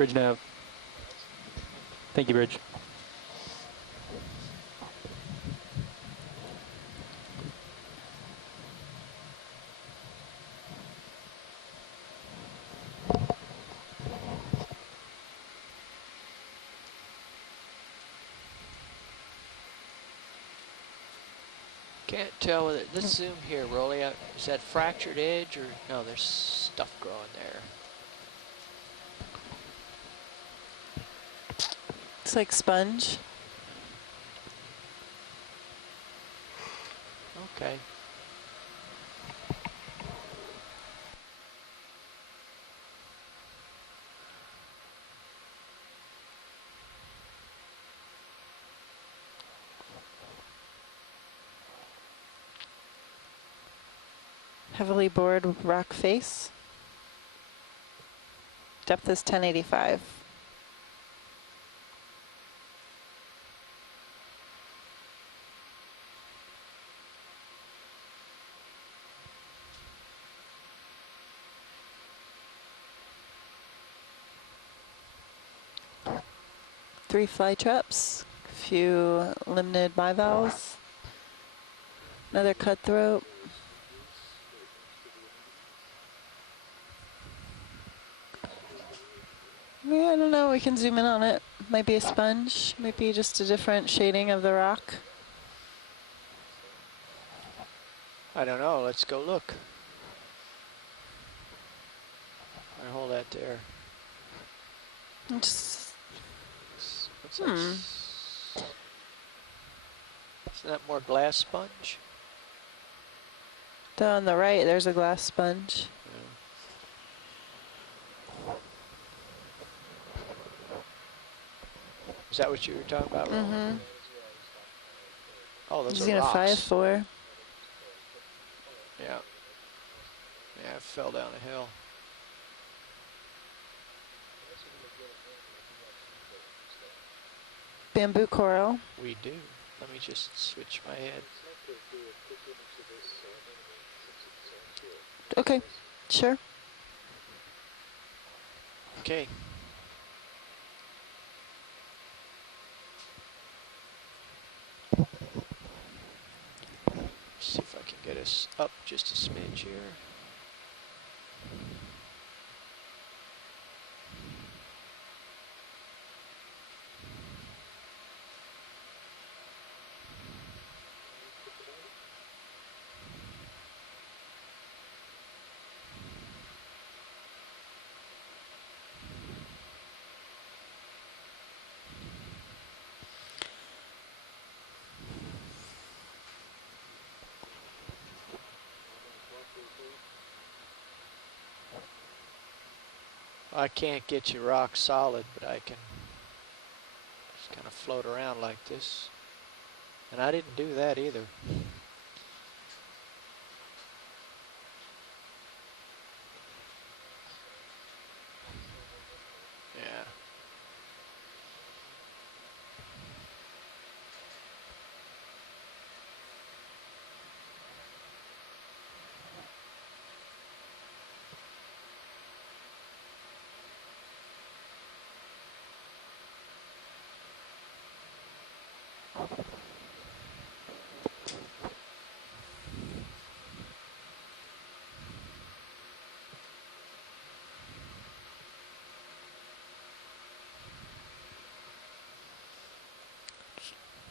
Bridge nav. Thank you, Bridge. Can't tell whether this zoom here, Rolly, is that fractured edge or no? There's stuff growing there. It's like sponge. Okay. Heavily bored rock face. Depth is 1085. Three fly traps, a few limited bivalves, another cutthroat. Yeah, I don't know, we can zoom in on it. Might be a sponge, might be just a different shading of the rock. I don't know, let's go look. I hold that there. Just, What's that? Isn't that more glass sponge? on the right, there's a glass sponge. Is that what you were talking about? Mm-hmm. Oh, those are Xena rocks. 5-4. Yeah. Yeah, it fell down a hill. Bamboo coral. We do. Let me just switch my head. Okay, sure. Okay. See if I can get us up just a smidge here. I can't get you rock solid, but I can just kind of float around like this. And I didn't do that either. Yeah.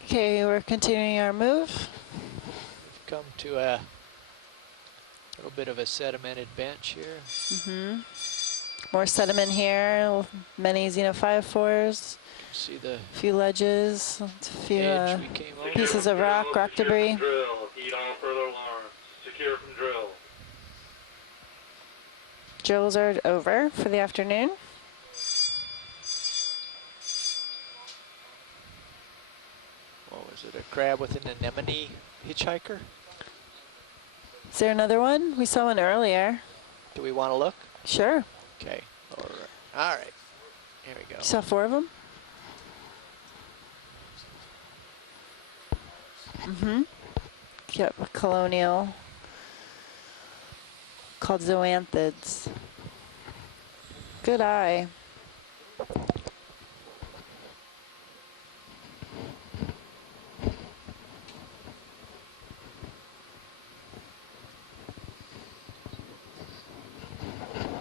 Okay, we're continuing our move. We've come to a little bit of a sedimented bench here. Mm-hmm. More sediment here, many Xena 5-4s. See the few ledges, a few edge we came over. pieces of rock debris. Drill. Heed on further alarms. Secure from drill. Drills are over for the afternoon. What was it, a crab with an anemone hitchhiker? Is there another one? We saw one earlier. Do we want to look? Sure. Okay. All right. Here we go. You saw 4 of them? Mm-hmm. Yep, colonial. Called zoanthids. Good eye.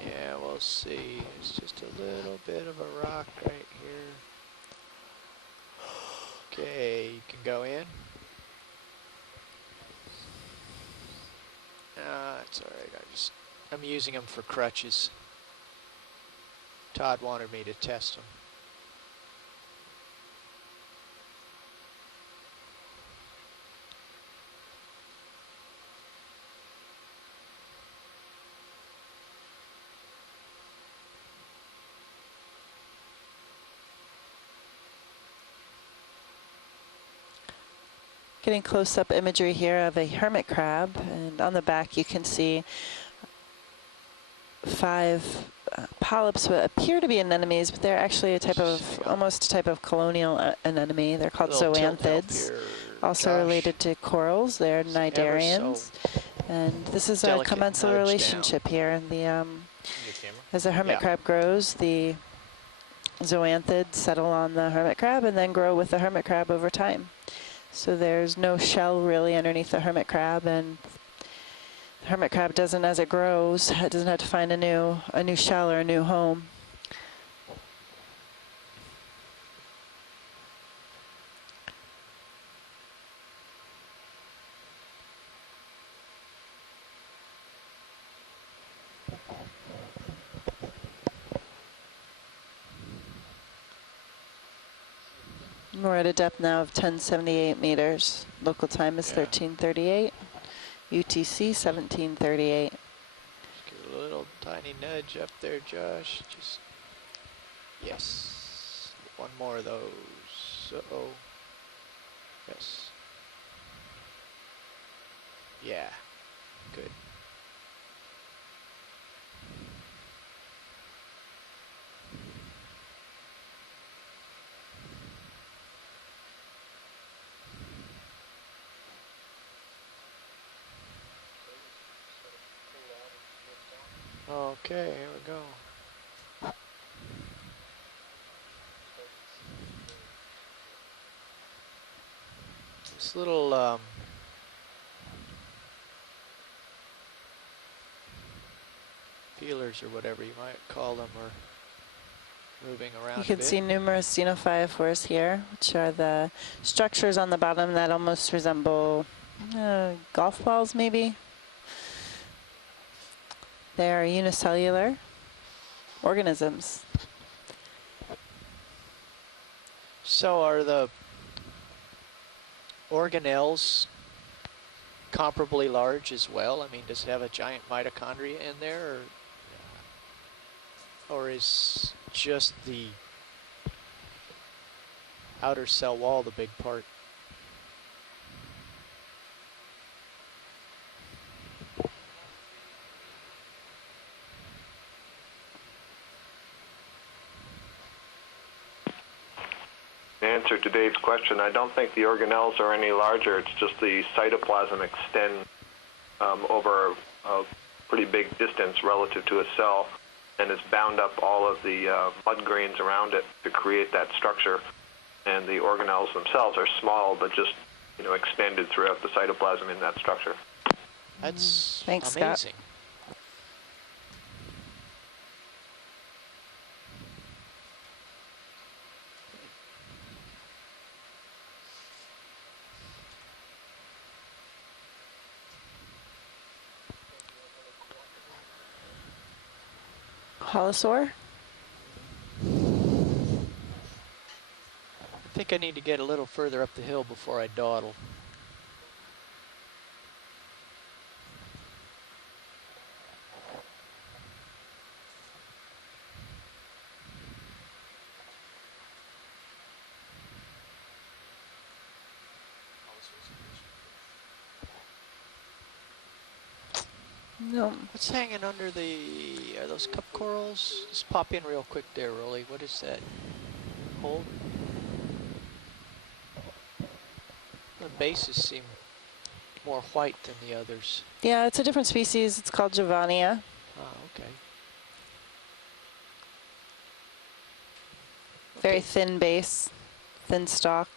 Yeah, we'll see. It's just a little bit of a rock right here. Okay, you can go in. It's all right. I'm using them for crutches. Todd wanted me to test them. Getting close-up imagery here of a hermit crab, and on the back you can see 5 polyps what appear to be anemones, but they're actually a type of, almost a type of colonial anemone. They're called zoanthids, also related to corals. They're cnidarians. And this is a commensal relationship here. The as a hermit crab grows, the zoanthids settle on the hermit crab and then grow with the hermit crab over time. So there's no shell really underneath the hermit crab, and the hermit crab doesn't, as it grows, it doesn't have to find a new shell or a new home. We're at a depth now of 1078 meters. Local time is 1338. UTC 1738. Give a little tiny nudge up there, Josh. Just, yes. One more of those. Uh-oh. Yes. Yeah. Good. Okay, here we go. This little feelers or whatever you might call them are moving around. You can see numerous xenophyophores here, which are the structures on the bottom that almost resemble golf balls, maybe. They are unicellular organisms. So are the organelles comparably large as well? I mean, does it have a giant mitochondria in there, or is just the outer cell wall the big part? To answer to Dave's question, I don't think the organelles are any larger. It's just the cytoplasm extend over a pretty big distance relative to a cell, and it's bound up all of the mud grains around it to create that structure. And the organelles themselves are small, but just expanded throughout the cytoplasm in that structure. That's Thanks, amazing. Scott. Holosaur? I think I need to get a little further up the hill before I dawdle. No. What's hanging under are those cup corals? Just pop in real quick there, Rolly. What is that? Hold. The bases seem more white than the others. Yeah, it's a different species. It's called Giovannia. Oh, okay. Very thin base, thin stalk.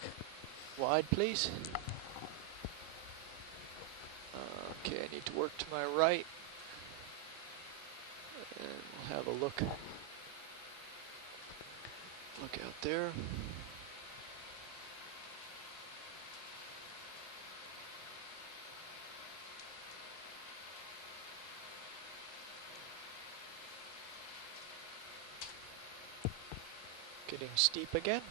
Wide, please. Okay, I need to work to my right. And we'll have a look. Look out there. Getting steep again.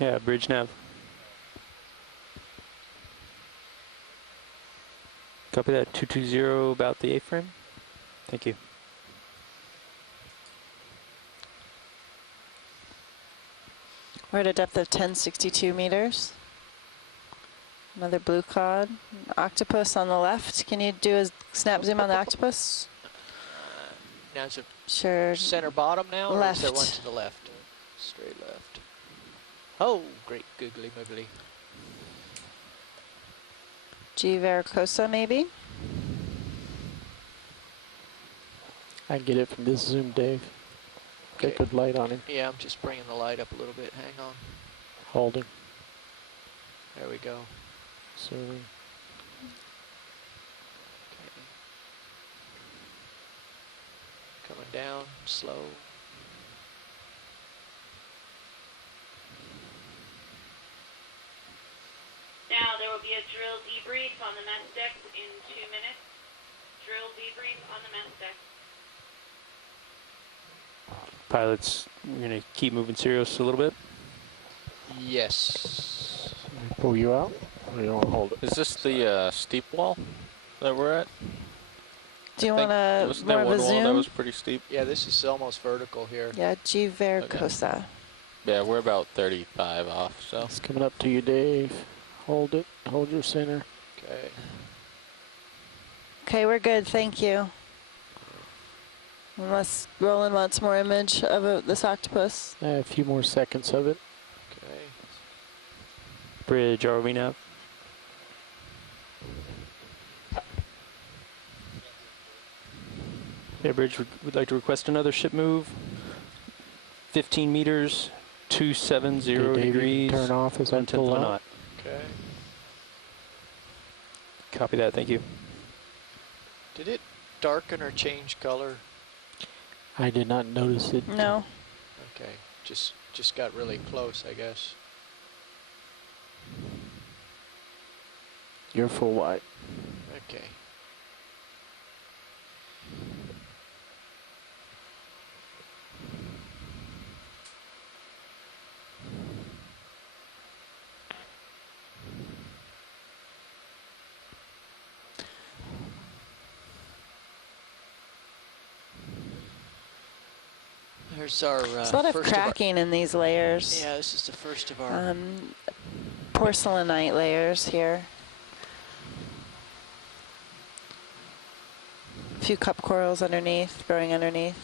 Yeah, bridge nav. Copy that, 220 about the A-frame. Thank you. We're at a depth of 1062 meters. Another blue cod. Octopus on the left. Can you do a snap zoom on the octopus? Now is it Sure. center bottom now, or is there Left. one to the left? Straight left. Oh, great googly moogly. G. Vericosa, maybe? I can get it from this zoom, Dave. Okay. Get good light on him. Yeah, I'm just bringing the light up a little bit. Hang on. Holding. There we go. Zooming. Okay. Coming down, slow. Now there will be a drill debrief on the mess deck in 2 minutes. Drill debrief on the mess deck. Pilots, we're going to keep moving Sirius a little bit. Yes. Pull you out? Or you want to hold it? Is this the steep wall that we're at? Do you want a Wasn't more there of a one wall that zoom? was pretty steep? Yeah, this is almost vertical here. Yeah, G. Vericosa. Yeah, we're about 35 off, so. It's coming up to you, Dave. Hold it. Hold your center. Okay. Okay, we're good. Thank you. Unless Roland wants more image of this octopus. A few more seconds of it. Okay. Bridge, ROV nav. Yeah, bridge, would like to request another ship move. 15 meters, 270 Okay, Dave, you degrees. can turn off as I 1/10 pull of a out. knot. Okay. Copy that, thank you. Did it darken or change color? I did not notice it. No. Okay. Just got really close, I guess. You're full wide. Okay. There's our There's a lot of first cracking in these layers. yeah, this is the first of our Porcelainite layers here. A few cup corals underneath, growing underneath.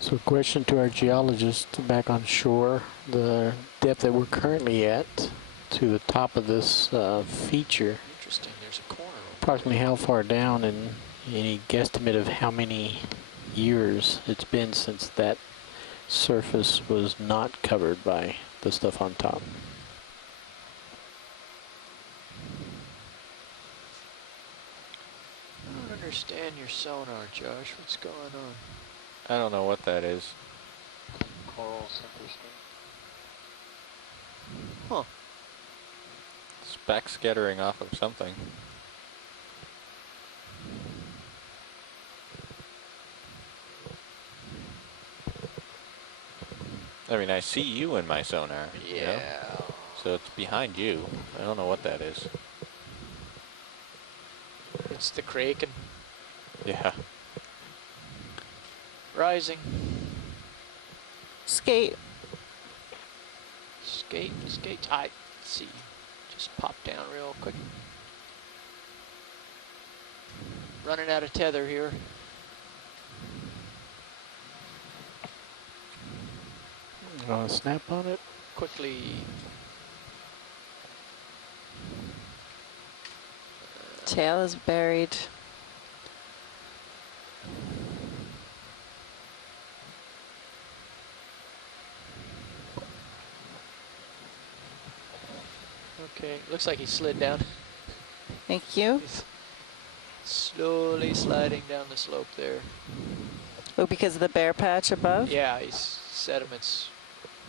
So question to our geologist back on shore. The depth that we're currently at to the top of this feature, interesting. There's a corner. approximately how far down, and any guesstimate of how many years it's been since that surface was not covered by the stuff on top. I don't understand your sonar, Josh. What's going on? I don't know what that is. Corals, interesting. Huh. It's back scattering off of something. I mean, I see you in my sonar. Yeah. You know? so it's behind you. I don't know what that is. It's the Kraken Yeah. rising. Skate. Skate, skate. I see. Just pop down real quick. Running out of tether here. Snap on it. Quickly. Tail is buried. Okay, looks like he slid down. Thank you. He's slowly sliding down the slope there. Oh, because of the bare patch above? Yeah, he's sediments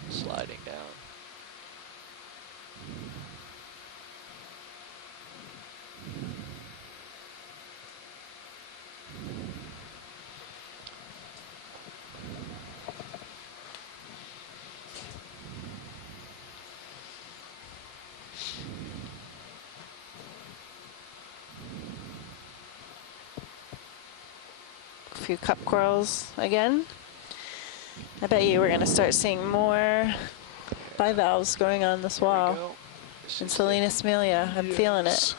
sliding down. A few cup corals again. I bet you we're going to start seeing more bivalves going on this There we wall. go. And Salinas Amelia, I'm feeling it.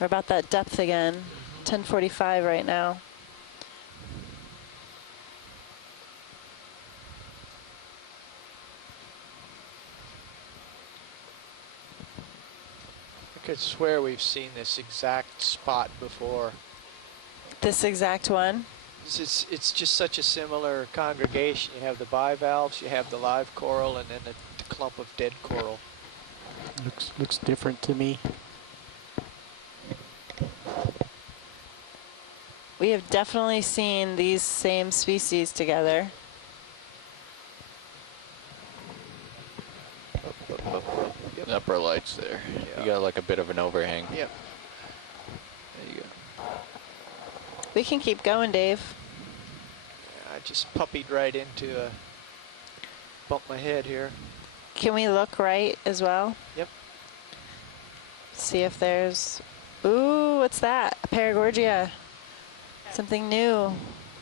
We're about that depth again. 1045 right now. I could swear we've seen this exact spot before. This exact one? It's just such a similar congregation. You have the bivalves, you have the live coral, and then the clump of dead coral. Looks different to me. We have definitely seen these same species together. Yep. The upper lights there. Yeah. You got like a bit of an overhang. Yep. There you go. We can keep going, Dave. I just puppied right into bump my head here. Can we look right as well? Yep. See if there's, ooh, what's that? A Paragorgia. Something new.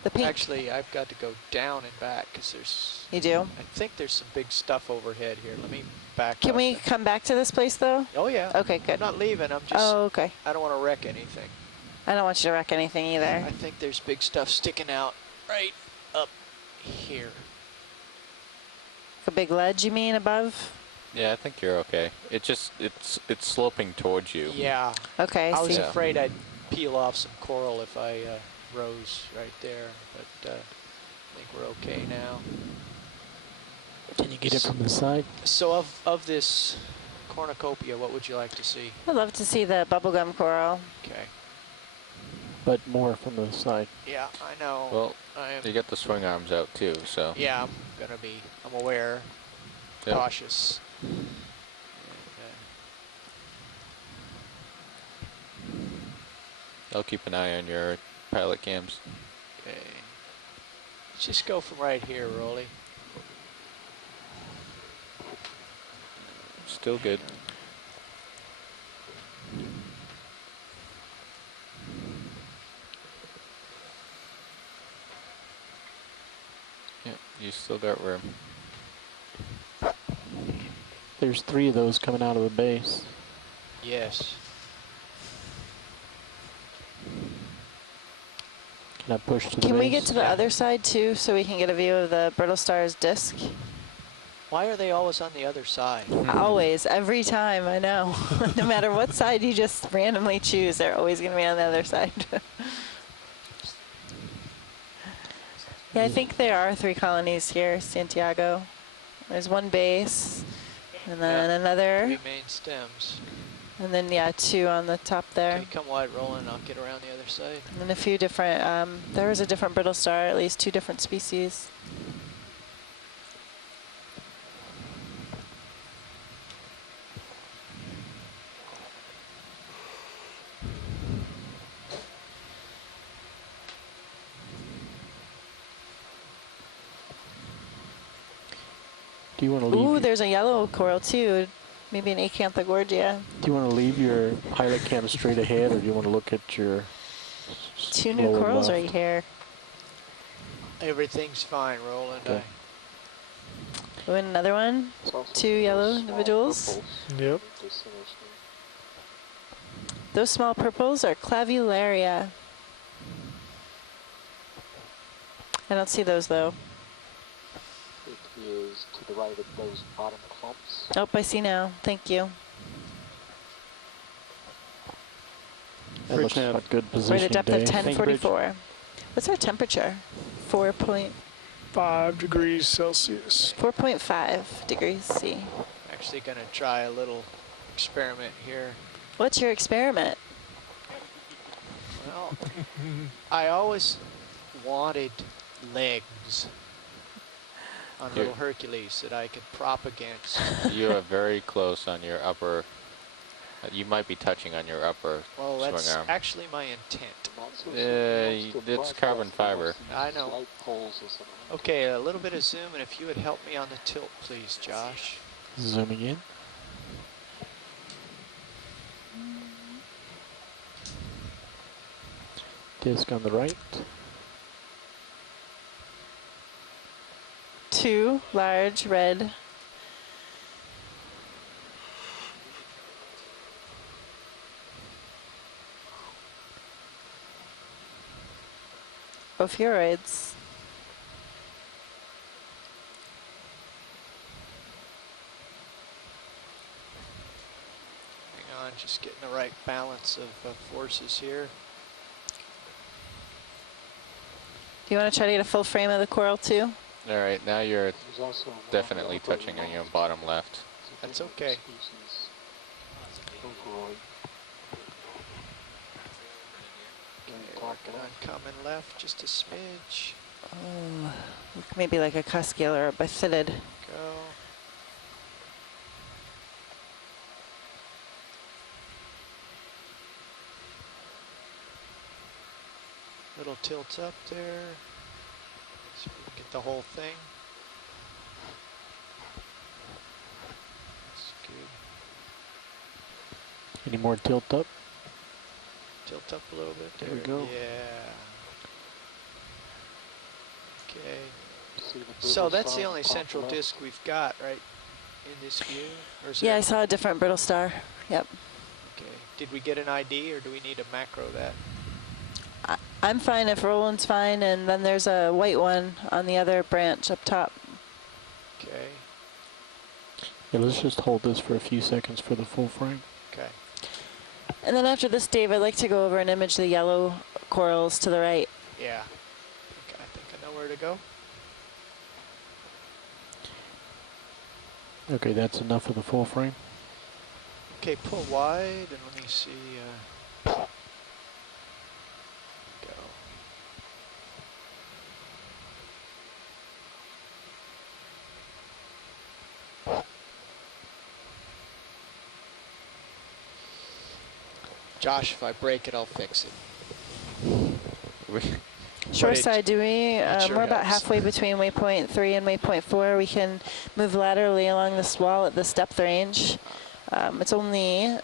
The pink. Actually, I've got to go down and back because there's, You do? I think there's some big stuff overhead here. Let me back Can up we and- come back to this place though? Oh yeah. Okay, I'm good. not leaving. I'm just, Oh, okay. I don't want to wreck anything. I don't want you to wreck anything either. I think there's big stuff sticking out right up here. A big ledge, you mean, above? Yeah, I think you're okay. It just it's sloping towards you. Yeah. Okay, I was see. afraid I'd peel off some coral if I rose right there, but I think we're okay now. Can you get it from the side? So of this cornucopia, what would you like to see? I'd love to see the bubblegum coral. Okay. But more from the side. Yeah, I know. Well, I am. you got the swing arms out too, so. Yeah, I'm aware, Yep. cautious. I'll keep an eye on your pilot cams. Okay. Let's just go from right here, Rolly. Still good. Yeah, you still got room. There's 3 of those coming out of the base. Yes. Can I push to the Can we base? get to the other side too so we can get a view of the brittle star's disc? Why are they always on the other side? Always, every time, I know. No matter what side you just randomly choose, they're always going to be on the other side. Yeah, I think there are 3 colonies here, Santiago. There's one base, and then another, 3 main stems. and then, yeah, 2 on the top there. Okay, come wide rolling, I'll get around the other side. And then a few different, there was a different brittle star, at least 2 different species. Do you want to leave? Ooh, there's a yellow coral too. Maybe an Acanthogorgia. Do you want to leave your pilot cam straight ahead, or do you want to look at your 2 new lower corals left? right here. Everything's fine, Roland. Okay. Oh, and another one. 2 yellow individuals. Yep. Those small purples are Clavularia. I don't see those though. It is to the right of those bottom clumps. Oh, I see now. Thank you. That looks like a good position. We're at a depth of Dave. 1044. What's our temperature? 5 degrees Celsius. 4.5 degrees C. Actually gonna try a little experiment here. What's your experiment? Well, I always wanted legs on little Hercules that I could prop against. You are very close on your upper. You might be touching on your upper Well, that's swing arm. actually my intent. It's carbon fiber. I know. Okay, a little bit of zoom, and if you would help me on the tilt, please, Josh. Zooming in. Disc on the right. 2 large red. Ophiuroids. Hang on, just getting the right balance of forces here. Do you want to try to get a full frame of the coral too? All right, now you're definitely touching on your bottom left. That's okay. Working on coming left, just a smidge. Oh, maybe like a cuskeel or a bifidid. Go. Little tilt up there. See if we can get the whole thing. That's good. Any more tilt up? Tilt up a little bit there. There we go. Yeah. Okay. So that's the only central disc we've got, right, in this view? Or is Yeah, there- I saw a different brittle star. Yep. Okay. Did we get an ID, or do we need a macro that? I'm fine if Roland's fine, and then there's a white one on the other branch up top. Okay. Yeah, let's just hold this for a few seconds for the full frame. Okay. And then after this, Dave, I'd like to go over and image the yellow corals to the right. Yeah. I think I know where to go. Okay, that's enough of the full frame. Okay, pull wide, and let me see. Go. Josh, if I break it, I'll fix it. Shore But it- side, do we? it sure We're about helps. halfway between waypoint 3 and waypoint 4. We can move laterally along this wall at this depth range. It's only,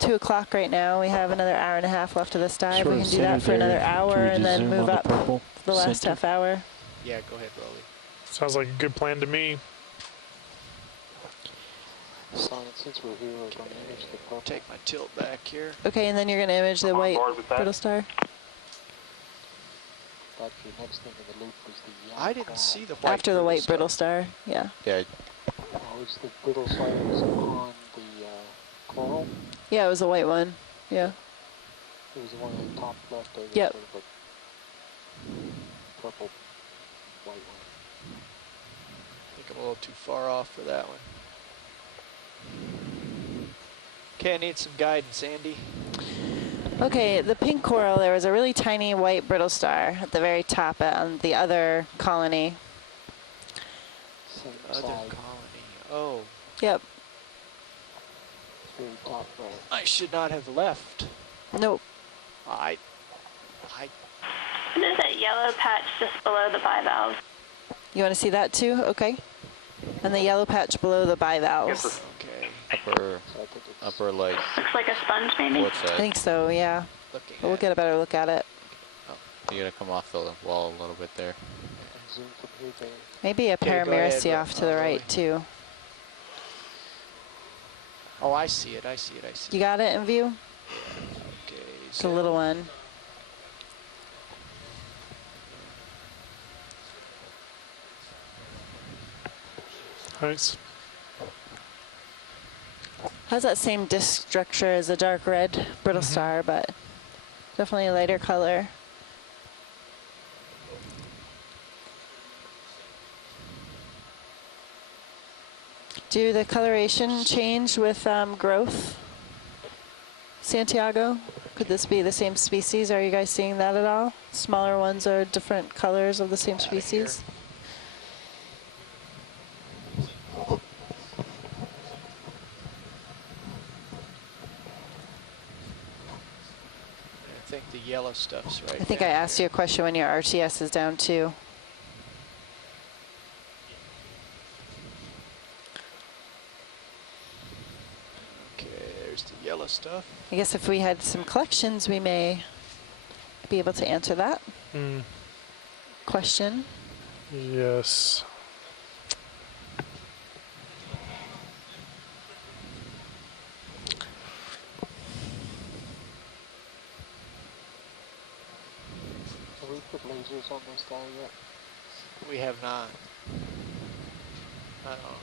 2 o'clock right now. We have another hour and a half left of this dive. Sort We of can do that center for another there. hour Can we and just then zoom move on the up purple the last center? half hour. Yeah, go ahead, Rolly. Sounds like a good plan to me. Since we're here, we're going to image the purple. Take my tilt back here. Okay, and then you're going to image the I'm on white board with that. brittle star. But your next thing in the loop was the yellow I didn't coral. see the white. After the white star. brittle star, yeah. Yeah, Oh, it's the brittle star that was on the coral. Yeah, it was the white one. Yeah. It was the one in the top left. There was Yep. sort of a purple, white one. I think I'm a little too far off for that one. Okay, I need some guidance, Andy. Okay, the pink coral, there was a really tiny white brittle star at the very top on the other colony. Same Other side, colony. Oh, Yep. very top right. I should not have left. Nope. I. There's that yellow patch just below the bivalves. You want to see that too? Okay. And the yellow patch below the bivalves. Okay. Upper like. Looks like a sponge, maybe? Port I side. think so, yeah. Looking But we'll get a better look at it. You gotta come off the wall a little bit there. And zoom from here to Maybe a Okay, go ahead, paramerici off to the right, too. Oh, I see it. I see it. I see You got it in view? it. Okay. It's a little one. Nice. Has that same disc structure as a dark red brittle star, but definitely a lighter color. Do the coloration change with growth, Santiago? Could this be the same species? Are you guys seeing that at all? Smaller ones are different colors of the same species? I think the yellow stuff's right. I think I asked you a question when your RTS is down too. Okay, there's the yellow stuff. I guess if we had some collections, we may be able to answer that question. Yes. Have we put lasers on this guy yet? We have not. I don't know.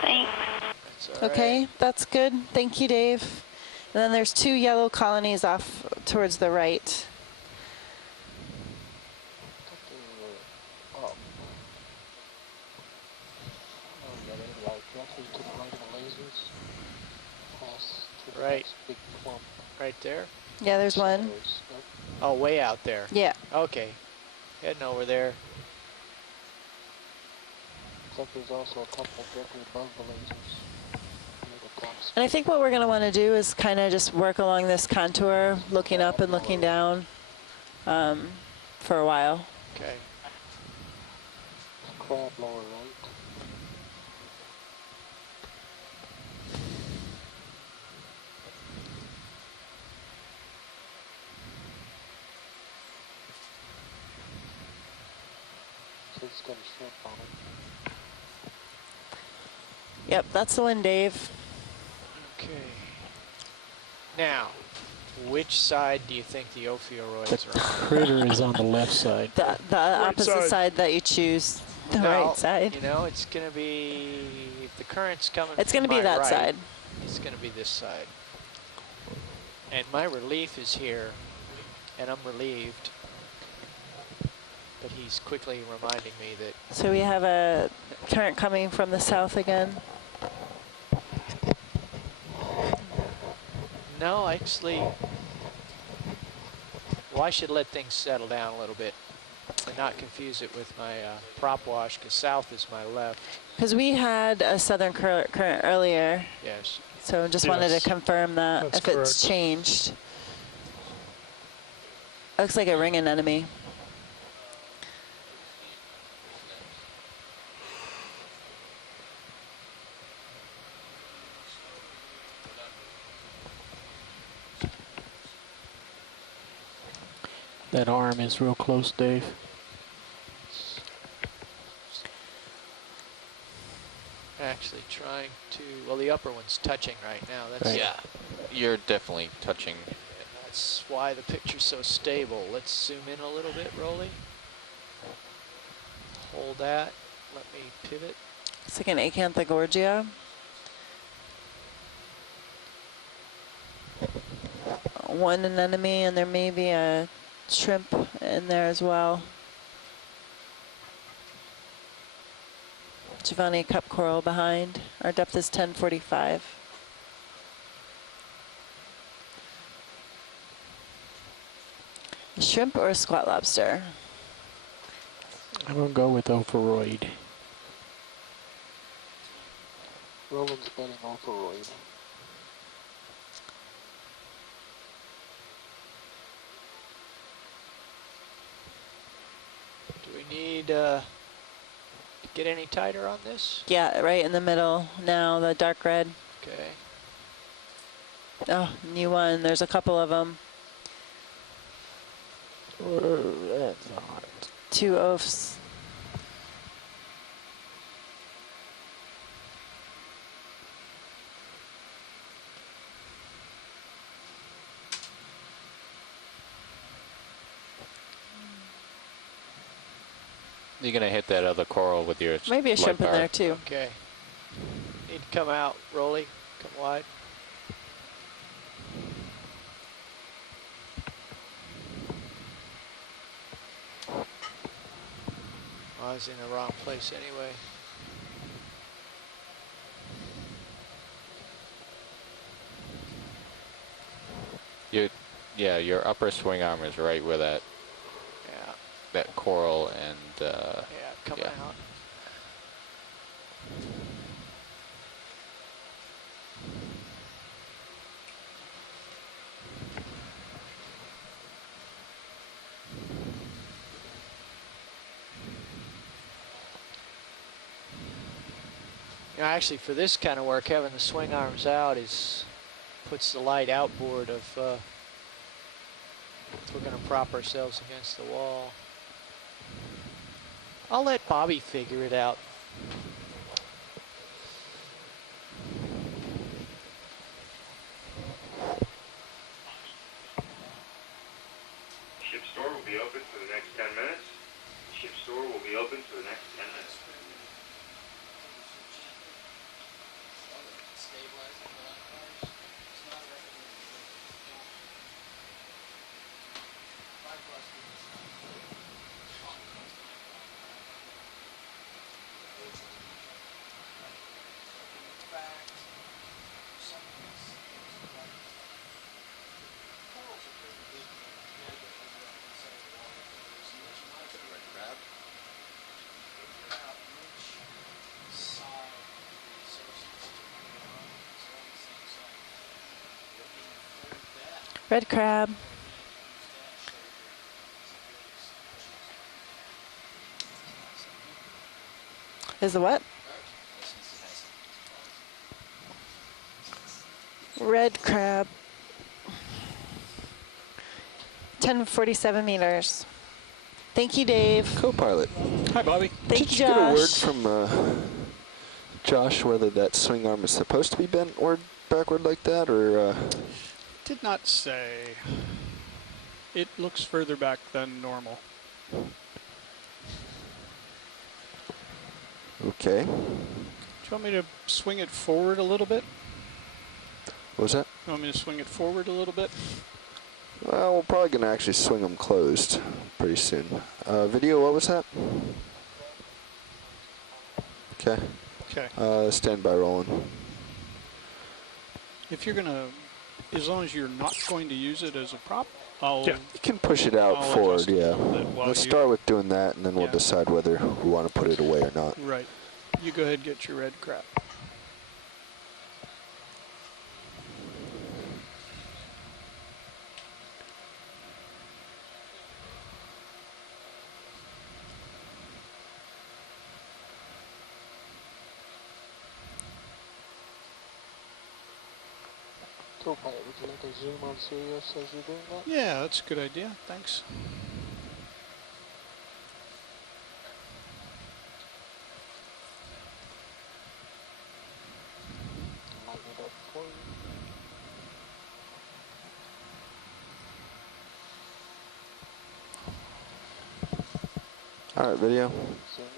Thanks. That's all Okay, right. that's good. Thank you, Dave. And then there's 2 yellow colonies off towards the right. I thought they were up. Oh, yeah, they're like roughly to the right of the lasers. Past to the Right. next big clump. Right there. Yeah, there's one. Yep. Oh, way out there. Yeah. Okay. Heading over there. Except there's also a couple directly above the lasers. Near the clumps. And I think what we're going to want to do is kind of just work along this contour, looking up and looking down for a while. Okay. Crab lower right. So it's got a shrimp on it. Yep, that's the one, Dave. Okay. Now, which side do you think the ophiuroids The are on? critter is on the left side. The opposite side. side that you choose, the Well, right side. You know, it's going to be, if the current's coming It's from going to be my that right, side. it's going to be this side. And my relief is here, and I'm relieved. But he's quickly reminding me that So we have a current coming from the south again. no, actually, well, I should let things settle down a little bit and not confuse it with my prop wash, because south is my left. Because we had a southern current earlier, Yes. so just wanted to Yes, confirm that that's if it's correct. changed. Looks like a ring anemone. That arm is real close, Dave. Actually trying to, well, the upper one's touching right now. That's, Right. Yeah, you're definitely touching. that's why the picture's so stable. Let's zoom in a little bit, Rolly. Hold that. Let me pivot. It's like an acanthogorgia. One anemone, and there may be a shrimp in there as well. Giovanni cup coral behind. Our depth is 1045. A shrimp or a squat lobster? I'm going to go with ophiuroid. Roland's betting ophiuroid. Need to get any tighter on this? Yeah, right in the middle now, the dark red. Okay. Oh, new one. There's a couple of them. That's hot. 2 oafs. You're gonna hit that other coral with your Maybe a light shrimp in bar. there too. Okay. Need to come out, Rolly. Come wide. I was in the wrong place anyway. Yeah, your upper swing arm is right where that coral and Come out. You know, actually, for this kind of work, having the swing arms out puts the light outboard of if we're going to prop ourselves against the wall. I'll let Bobby figure it out. Ship store will be open for the next 10 minutes. Ship store will be open for the next 10 minutes. Red crab. Is the what? Red crab. 1047 meters. Thank you, Dave. Co-pilot. Hi, Bobby. Thank Did you, you get a word Josh. from Josh whether that swing arm is supposed to be bent backward like that, or? Did not say. It looks further back than normal. Okay. Do you want me to swing it forward a little bit? What was that? You want me to swing it forward a little bit? Well, we're probably going to actually swing them closed pretty soon. Video, what was that? Okay. Okay. Stand by rolling. If you're going to, as long as you're not going to use it as a prop, You can push it out I'll forward, adjust it a yeah. little bit while Let's you- start with doing that, and then we'll Yeah. decide whether we want to put it away or not. Right. You go ahead and get your red crab. Co-pilot, would you like to zoom on Sirius as you're doing that? Yeah, that's a good idea. Thanks. Lighten it up for you. All right, video. Zooming.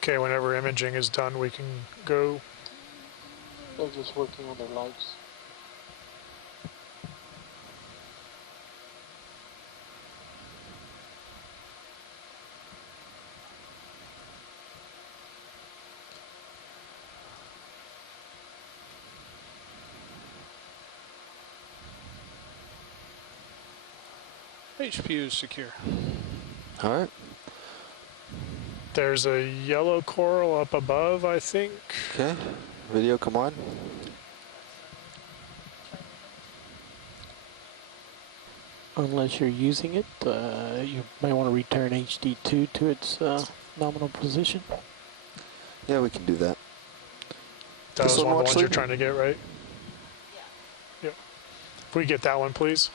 Okay, whenever imaging is done, we can go. They're just working on their lights. HPU is secure. All right. There's a yellow coral up above, I think. Okay. Video, come on. Unless you're using it, you might want to return HD2 to its nominal position. Yeah, we can do that. That was one of the ones you're lead? trying to get, right? Yeah. If we get that one, please.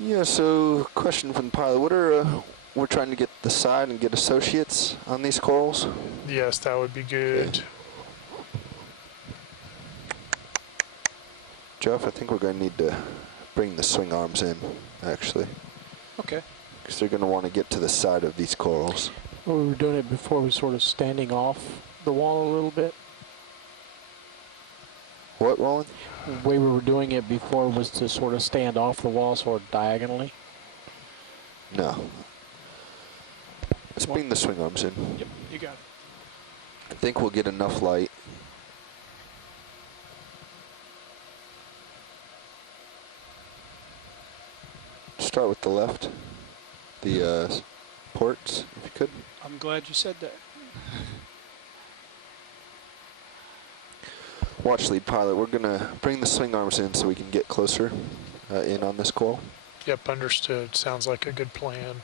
Yeah, so question from the pilot. What are, we're trying to get the side and get associates on these corals? Yes, that would be good. Okay. Jeff, I think we're going to need to bring the swing arms in, actually. Okay. Because they're going to want to get to the side of these corals. Well, we were doing it before, we sort of standing off the wall a little bit. What, Roland? The way we were doing it before was to sort of stand off the wall, sort of diagonally. No. Let's bring the swing arms in. Yep, you got it. I think we'll get enough light. Start with the left. The ports, if you could. I'm glad you said that. Watch lead pilot, we're gonna bring the swing arms in so we can get closer in on this coral. Yep, understood. Sounds like a good plan.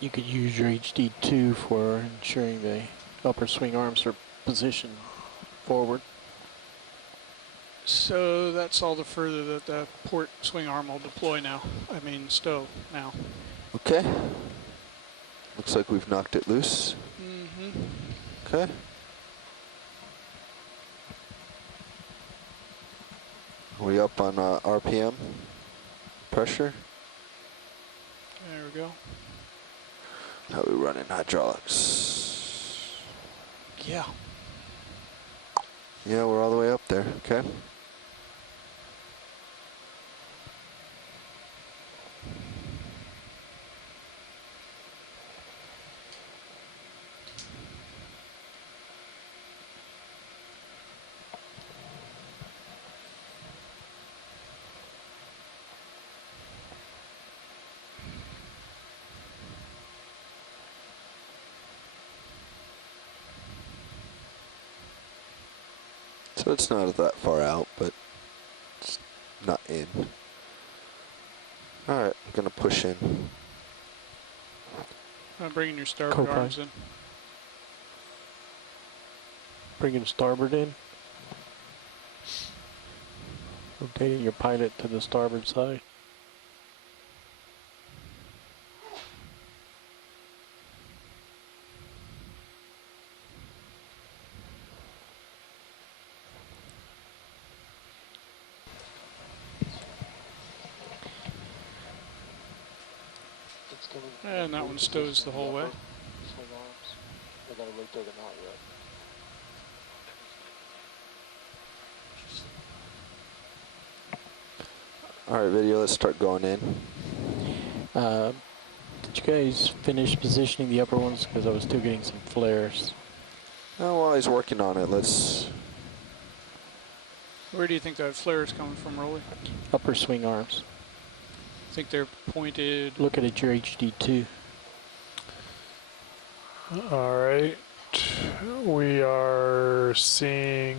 You could use your HD2 for ensuring the upper swing arms are positioned forward. So that's all the further that the port swing arm will deploy now. I mean, stow now. Okay. Looks like we've knocked it loose. Mm-hmm. Okay. Are we up on RPM? Pressure? There we go. How are we running hydraulics? Yeah. Yeah, we're all the way up there. Okay. So it's not that far out, but it's not in. All right, I'm gonna push in. I'm bringing your starboard arms in. Bringing starboard in. Rotating your pilot to the starboard side. And that one stows the whole way. Swing arms. I gotta rotate them out yet. All right, video, let's start going in. Did you guys finish positioning the upper ones? Because I was still getting some flares. Oh, while he's working on it, let's... Where do you think that flare is coming from, Rolly? Upper swing arms. I think they're pointed. Looking at your HD2. All right. We are seeing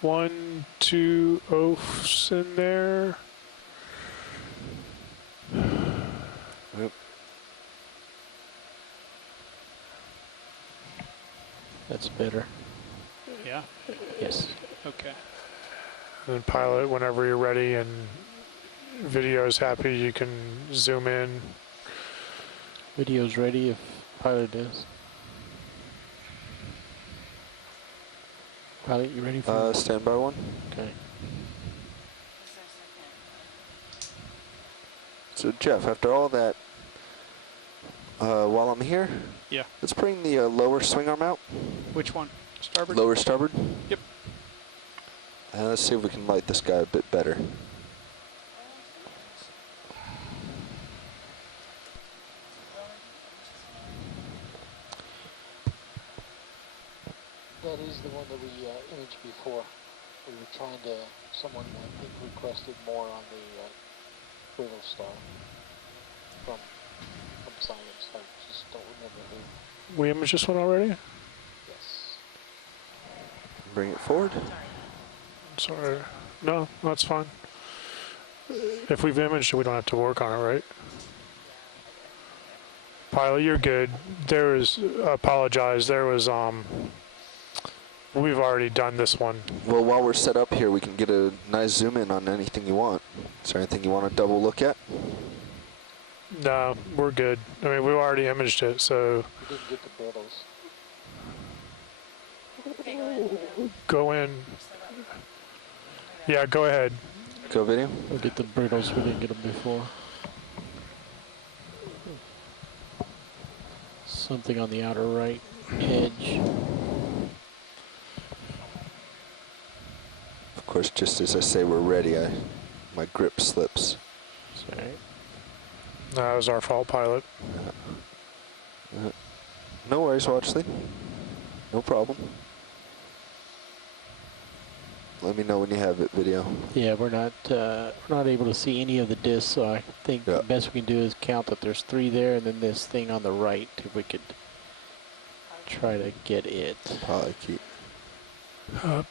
1, 2 oafs in there. Yep. That's better. Yeah? Yes. Okay. And pilot, whenever you're ready and video's happy, you can zoom in. Video's ready if pilot is. Pilot, you ready for standby one? Okay. So Jeff, after all that, while I'm here, yeah, let's bring the lower swing arm out. Which one? Starboard? Lower starboard? Yep. And let's see if we can light this guy a bit better. That is the one that we imaged before. We were trying to, someone I think requested more on the Brittle Star from science. I just don't remember who. We imaged this one already? Yes. Bring it forward. Sorry. No, that's fine. If we've imaged it, we don't have to work on it, right? Pilot, you're good. There was, apologize, there was, we've already done this one. Well, while we're set up here, we can get a nice zoom in on anything you want. Is there anything you want to double look at? No, we're good. I mean, we've already imaged it, so. We didn't get the brittles. Go in. Yeah, go ahead. Go video. We'll get the brittles. We didn't get them before. Something on the outer right edge. Of course, just as I say we're ready, my grip slips. Sorry. No, that was our fault, pilot. No worries, Watchley. No problem. Let me know when you have it, video. Yeah, we're not able to see any of the discs, so I think the best we can do is count that there's 3 there, and then this thing on the right, if we could try to get it. Polykeet.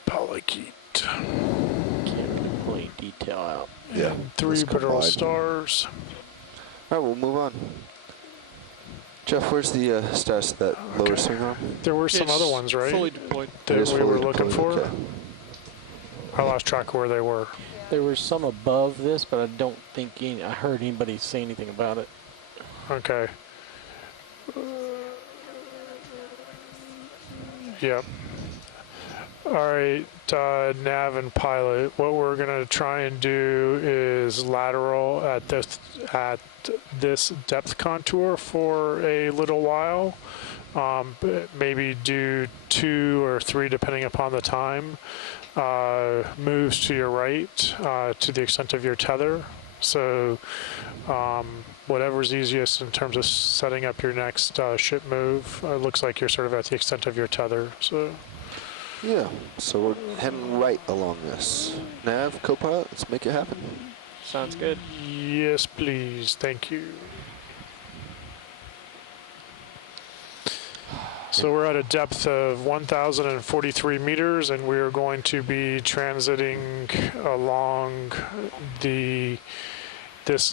Polykeet. Can't pull any detail out. Yeah. And 3 brittle stars. All right, we'll move on. Jeff, where's the status of that lower swing arm? There were some other ones, right? Fully deployed. That we were looking for? Okay. I lost track of where they were. There were some above this, but I don't think I heard anybody say anything about it. Okay. Yep. All right, nav and pilot. What we're gonna try and do is lateral at this depth contour for a little while. Maybe do 2 or 3 depending upon the time. Moves to your right to the extent of your tether. So whatever's easiest in terms of setting up your next ship move. Looks like you're sort of at the extent of your tether. So. Yeah, so we're heading right along this. Nav, co-pilot, let's make it happen. Sounds good. Yes, please. Thank you. So we're at a depth of 1,043 meters, and we are going to be transiting along this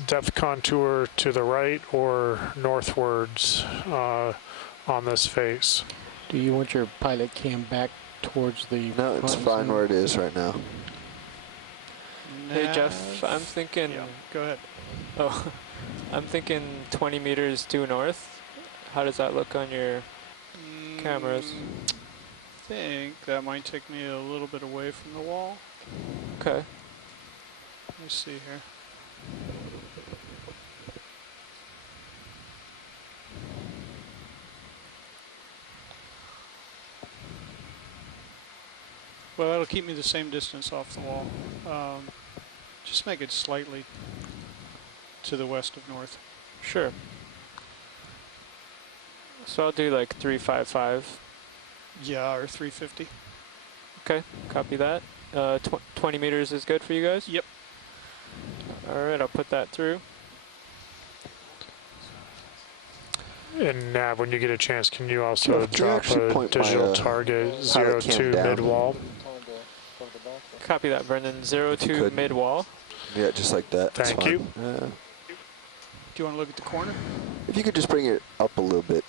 depth contour to the right or northwards on this face. Do you want your pilot cam back towards the... No, it's fine where it is right now. Hey Jeff, I'm thinking... Yeah, go ahead. Oh, I'm thinking 20 meters due north. How does that look on your cameras? I think that might take me a little bit away from the wall. Okay. Let me see here. Well, that'll keep me the same distance off the wall. Just make it slightly to the west of north. Sure. So I'll do like 355. Yeah, or 350. Okay, copy that. 20 meters is good for you guys? Yep. All right, I'll put that through. And Nav, when you get a chance, can you also drop a point digital my, target pilot cam 02 down. mid-wall? Copy that, Brendan. 02 mid-wall. Yeah, just like that. That's Thank fine. you. Do you want to look at the corner? If you could just bring it up a little bit,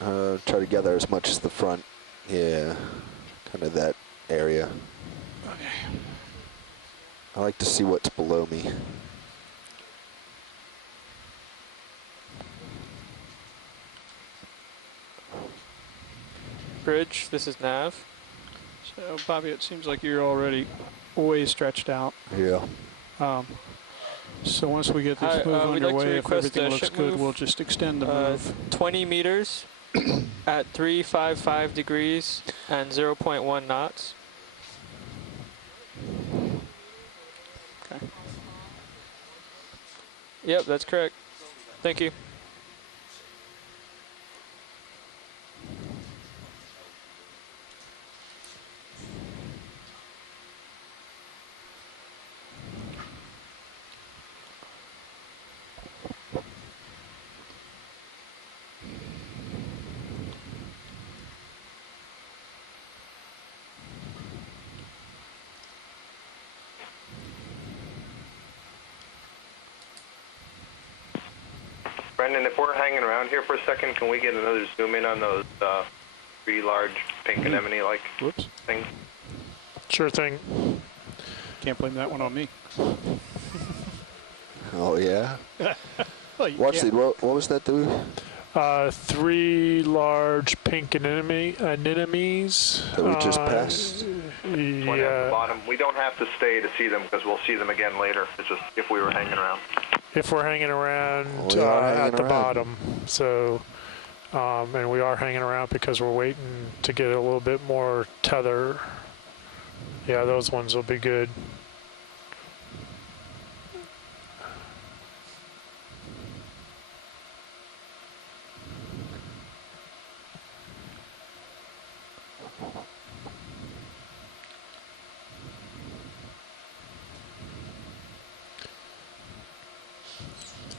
try to gather as much as the front. Yeah, kind of that area. Okay. I like to see what's below me. Bridge, this is Nav. So, Bobby, it seems like you're already way stretched out. Yeah. So once we get this move underway, if everything looks good, we'll just extend the move. 20 meters at 355 degrees and 0.1 knots. Okay. Yep, that's correct. Thank you. Brendan, if we're hanging around here for a second, can we get another zoom in on those 3 large pink anemone-like things? Sure thing. Can't blame that one on me. Oh, yeah? Well, you Watch can't. what was that, dude? 3 large pink anemones. That we just passed? One at the bottom. We don't have to stay to see them because we'll see them again later. It's just if we were hanging around. If we're hanging around hanging at the around. bottom. So, and we are hanging around because we're waiting to get a little bit more tether. Yeah, those ones will be good.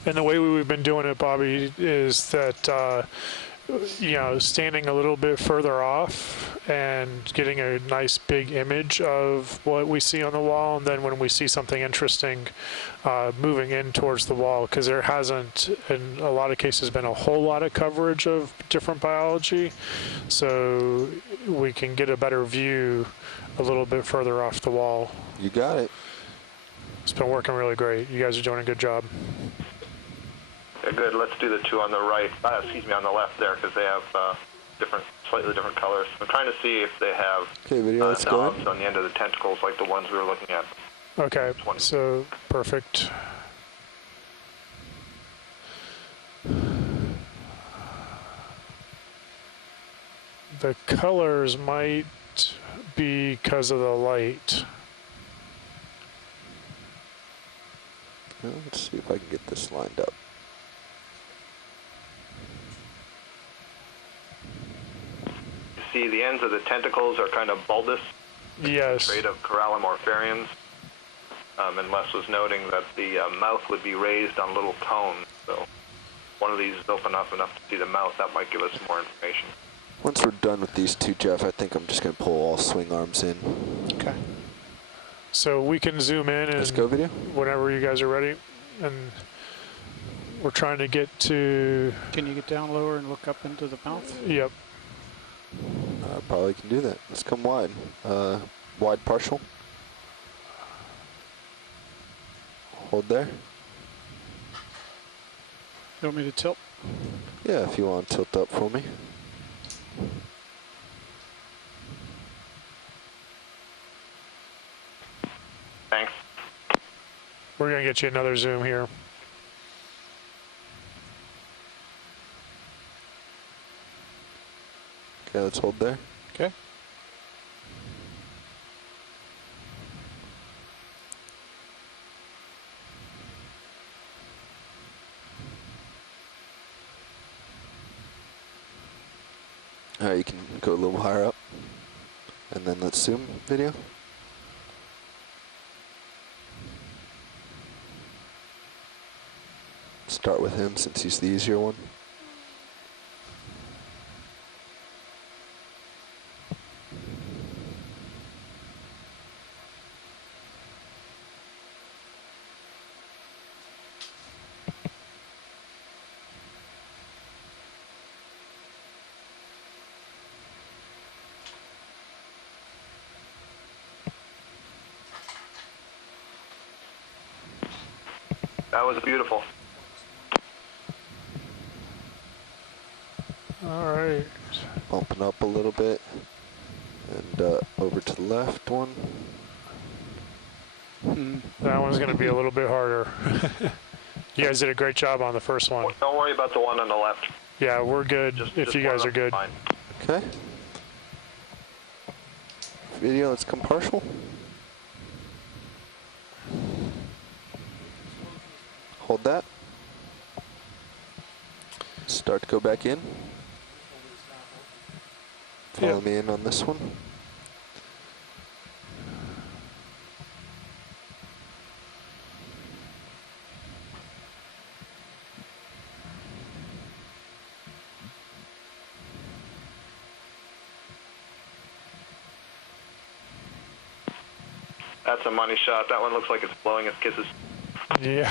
And the way we've been doing it, Bobby, is that, you know, standing a little bit further off and getting a nice big image of what we see on the wall. And then when we see something interesting, moving in towards the wall, because there hasn't, in a lot of cases, been a whole lot of coverage of different biology. So we can get a better view a little bit further off the wall. You got it. It's been working really great. You guys are doing a good job. Yeah, good. Let's do the 2 on the right. Excuse me, on the left there, because they have slightly different colors. I'm trying to see if they have knobs on the end of the tentacles, like the ones we were looking at. Okay, so perfect. The colors might be because of the light. Well, let's see if I can get this lined up. See, the ends of the tentacles are kind of bulbous. Yes. Trait of corallimorpharians. And Les was noting that the mouth would be raised on little cones. So one of these is open up enough to see the mouth. That might give us more information. Once we're done with these 2, Jeff, I think I'm just going to pull all swing arms in. Okay. So we can zoom in and let's go video. Whenever you guys are ready. And we're trying to get to... Can you get down lower and look up into the mouth? Yep. I probably can do that. Let's come wide. Wide partial. Hold there. You want me to tilt? Yeah, if you want to tilt up for me. Thanks. We're going to get you another zoom here. Okay, let's hold there. Okay. All right, you can go a little higher up. And then let's zoom video. Start with him since he's the easier one. That was beautiful. All right. Bumping up a little bit. And over to the left one. That one's going to be a little bit harder. You guys did a great job on the first one. Don't worry about the one on the left. Yeah, we're good if you guys are good. Fine. Okay. Video, let's come partial. Hold that. Start to go back in. Follow me in on this one. That's a money shot. That one looks like it's blowing its kisses. Yeah.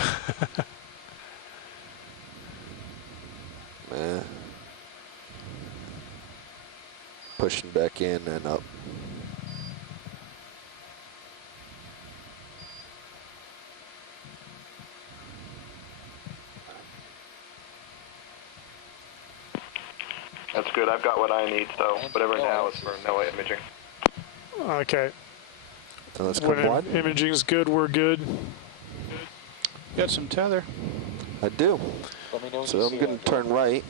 pushing back in and up. That's good. I've got what I need, so whatever now is for NOAA imaging. Okay. So let's When come wide. imaging's good, we're good. Got some tether. I do. Let me know when So you I'm see going that, to turn right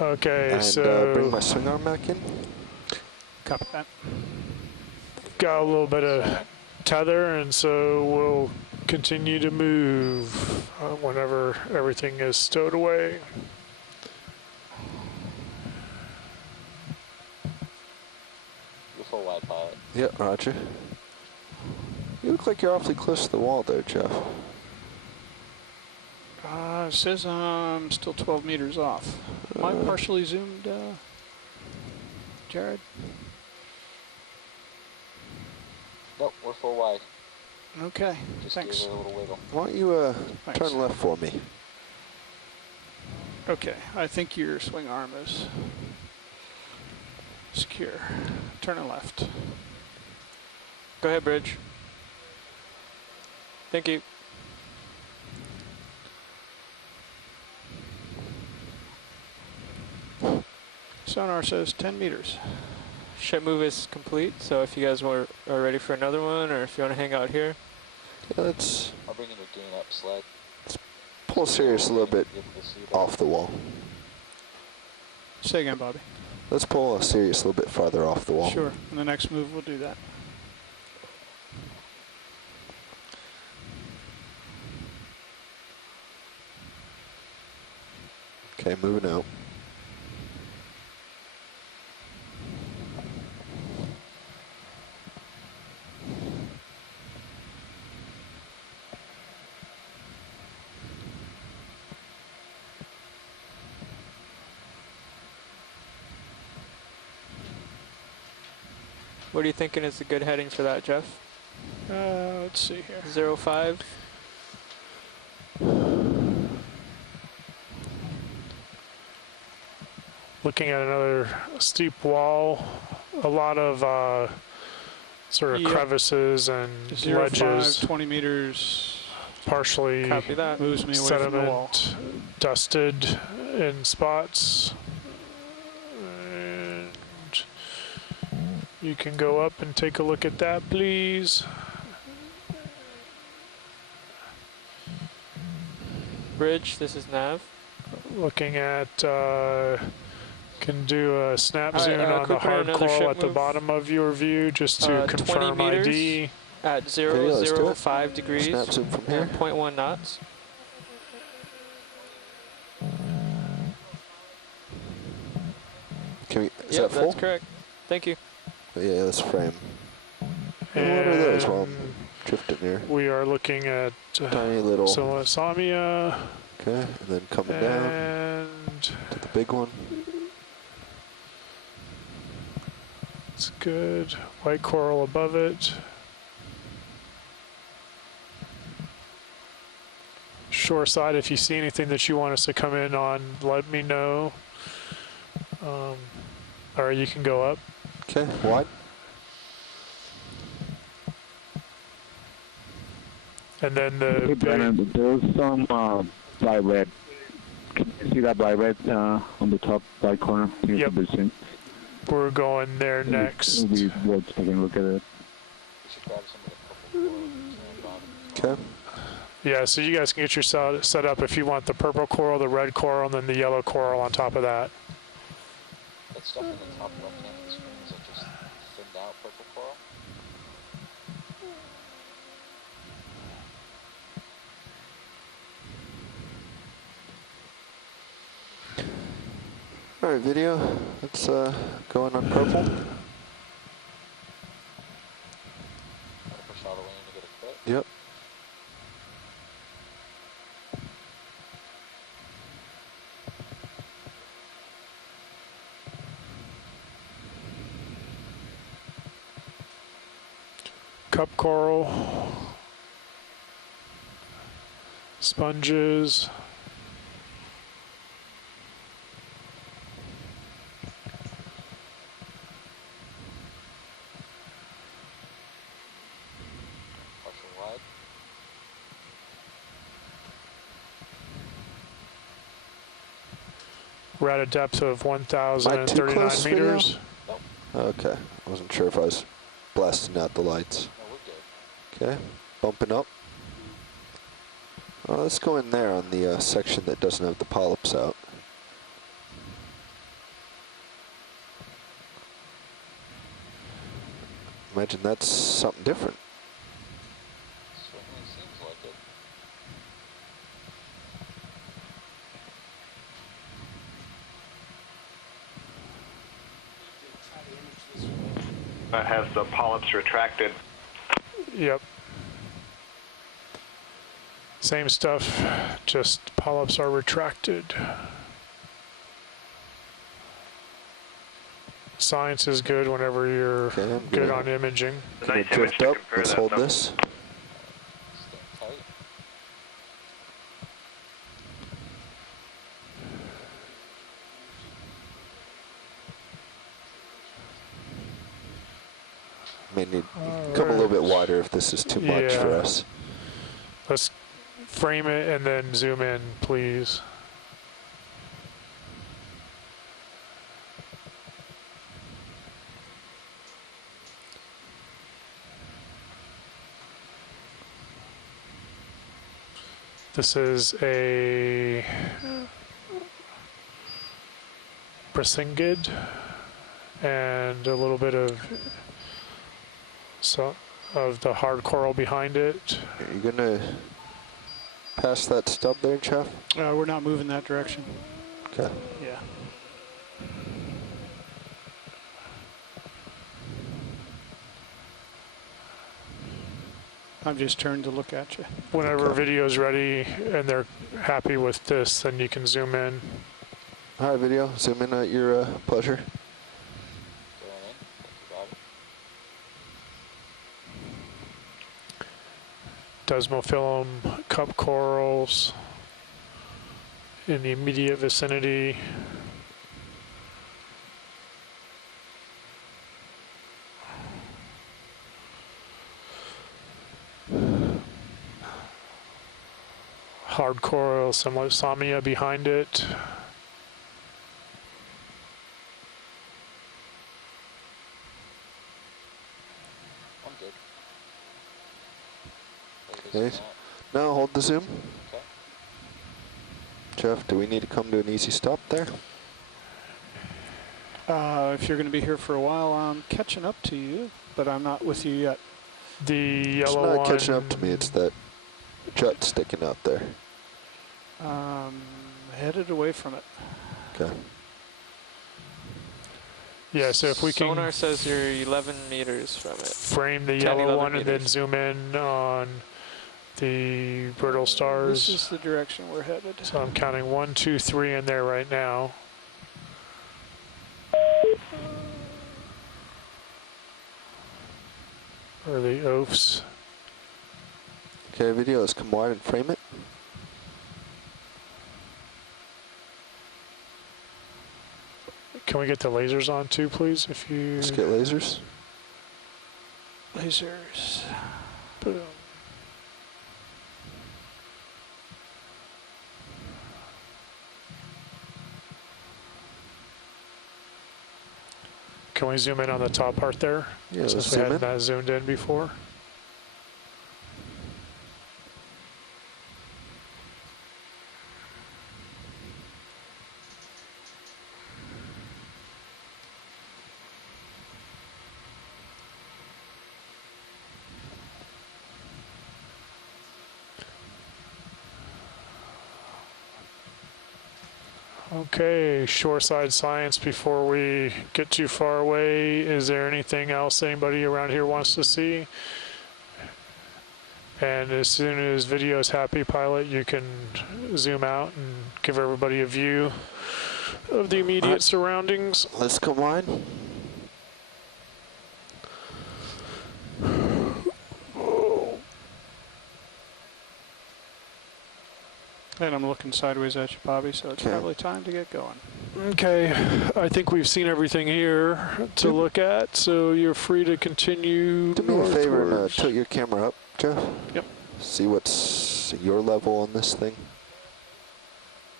Okay, and so bring my swing arm back in. Copy that. got a little bit of tether, and so we'll continue to move whenever everything is stowed away. You're full wide pilot. Yep, roger. You look like you're awfully close to the wall there, Jeff. It says I'm still 12 meters off. Am I partially zoomed, Jared? Nope, we're full wide. Okay, Just thanks. give it a little wiggle. Why don't you Thanks. turn left for me? Okay, I think your swing arm is secure. Turning left. Go ahead, Bridge. Thank you. Sonar says 10 meters. Ship move is complete, so if you guys are ready for another one, or if you want to hang out here. Yeah, let's I'll bring in a gain up sled. pull Sirius a little bit Be able to see that. off the wall. Say again, Bobby. Let's pull Sirius a little bit farther off the wall. Sure, in the next move we'll do that. Okay, moving out. What are you thinking is a good heading for that, Jeff? Let's see here. 05? Looking at another steep wall, a lot of sort of crevices and 05, ledges, 20 meters. partially Copy that. Moves me away from the wall. sediment, dusted in spots. And you can go up and take a look at that, please. Bridge, this is Nav. Looking at, can do a snap All right, zoom on the quick hard another coral ship at the move. bottom of your view, just to 20 confirm meters. ID. At let's do it. 005 degrees Snap zoom from here. and 0.1 knots. Can we, is Yep, that full? that's correct. Thank you. Yeah, let's frame. And what are those while I'm drifting here? We are looking at Tiny little. Samia Okay, and then coming down and to the big one. it's good. White coral above it. Shore side, if you see anything that you want us to come in on, let me know. Or you can go up. Okay, wide. And then the Hey, Brennan, there's some fly red. Can you see that fly red on the top right corner? Yep. The bridge. We're going there next. It'll be worth taking a look at it. We should grab some of the purple coral if you can, Bob. Okay. Yeah, so you guys can get your set up if you want the purple coral, the red coral, and then the yellow coral on top of that. That stuff in the top left hand of the screen, is that just thinned out purple coral? All right, video. Let's go in on purple. Push all the way in to get a clip. Yep. Cup coral, sponges, We're at a depth of 1,039 meters. Nope. Okay, I wasn't sure if I was blasting out the lights. No, we're good. Okay, bumping up. Let's go in there on the section that doesn't have the polyps out. Imagine that's something different. Certainly seems like it. Has the polyps retracted? Yep. Same stuff, just polyps are retracted. Science is good whenever you're good on imaging. Can we drift up? Let's hold this. Stand tight. May need come a little bit wider if this is too much for us. Let's frame it and then zoom in, please. This is a Brisingid and a little bit of the hard coral behind it. Are you gonna pass that stub there, Jeff? We're not moving that direction. Okay. Yeah. I've just turned to look at you. Whenever video's ready and they're happy with this, then you can zoom in. All right, video, zoom in at your pleasure. Going in. Thank you, Bobby. Desmophyllum cup corals in the immediate vicinity. Hard coral, similar to Samia behind it. I'm good. Okay. Now hold the zoom. Okay. Jeff, do we need to come to an easy stop there? If you're going to be here for a while, I'm catching up to you, but I'm not with you yet. The yellow it's not one. catching up to me, it's that jut sticking out there. Headed away from it. Okay. Yeah, so if we can Sonar says you're 11 meters from it. frame the 10, yellow 11 one and then meters. zoom in on the brittle stars. This is the direction we're headed. So I'm counting 1, 2, 3 in there right now. Or the oafs. Okay, video, let's come wide and frame it. Can we get the lasers on too, please? If you Let's get lasers. Lasers. Boom. Can we zoom in on the top part there? Yeah, let's since we zoom hadn't in. zoomed in before. Okay, shoreside science before we get too far away. Is there anything else anybody around here wants to see? And as soon as video is happy, pilot, you can zoom out and give everybody a view of the immediate surroundings. Let's come wide. And I'm looking sideways at you, Bobby, so it's probably time to get going. Okay, I think we've seen everything here to look at, so you're free to continue. Do me a favor and tilt your camera up, Jeff. Yep. See what's your level on this thing.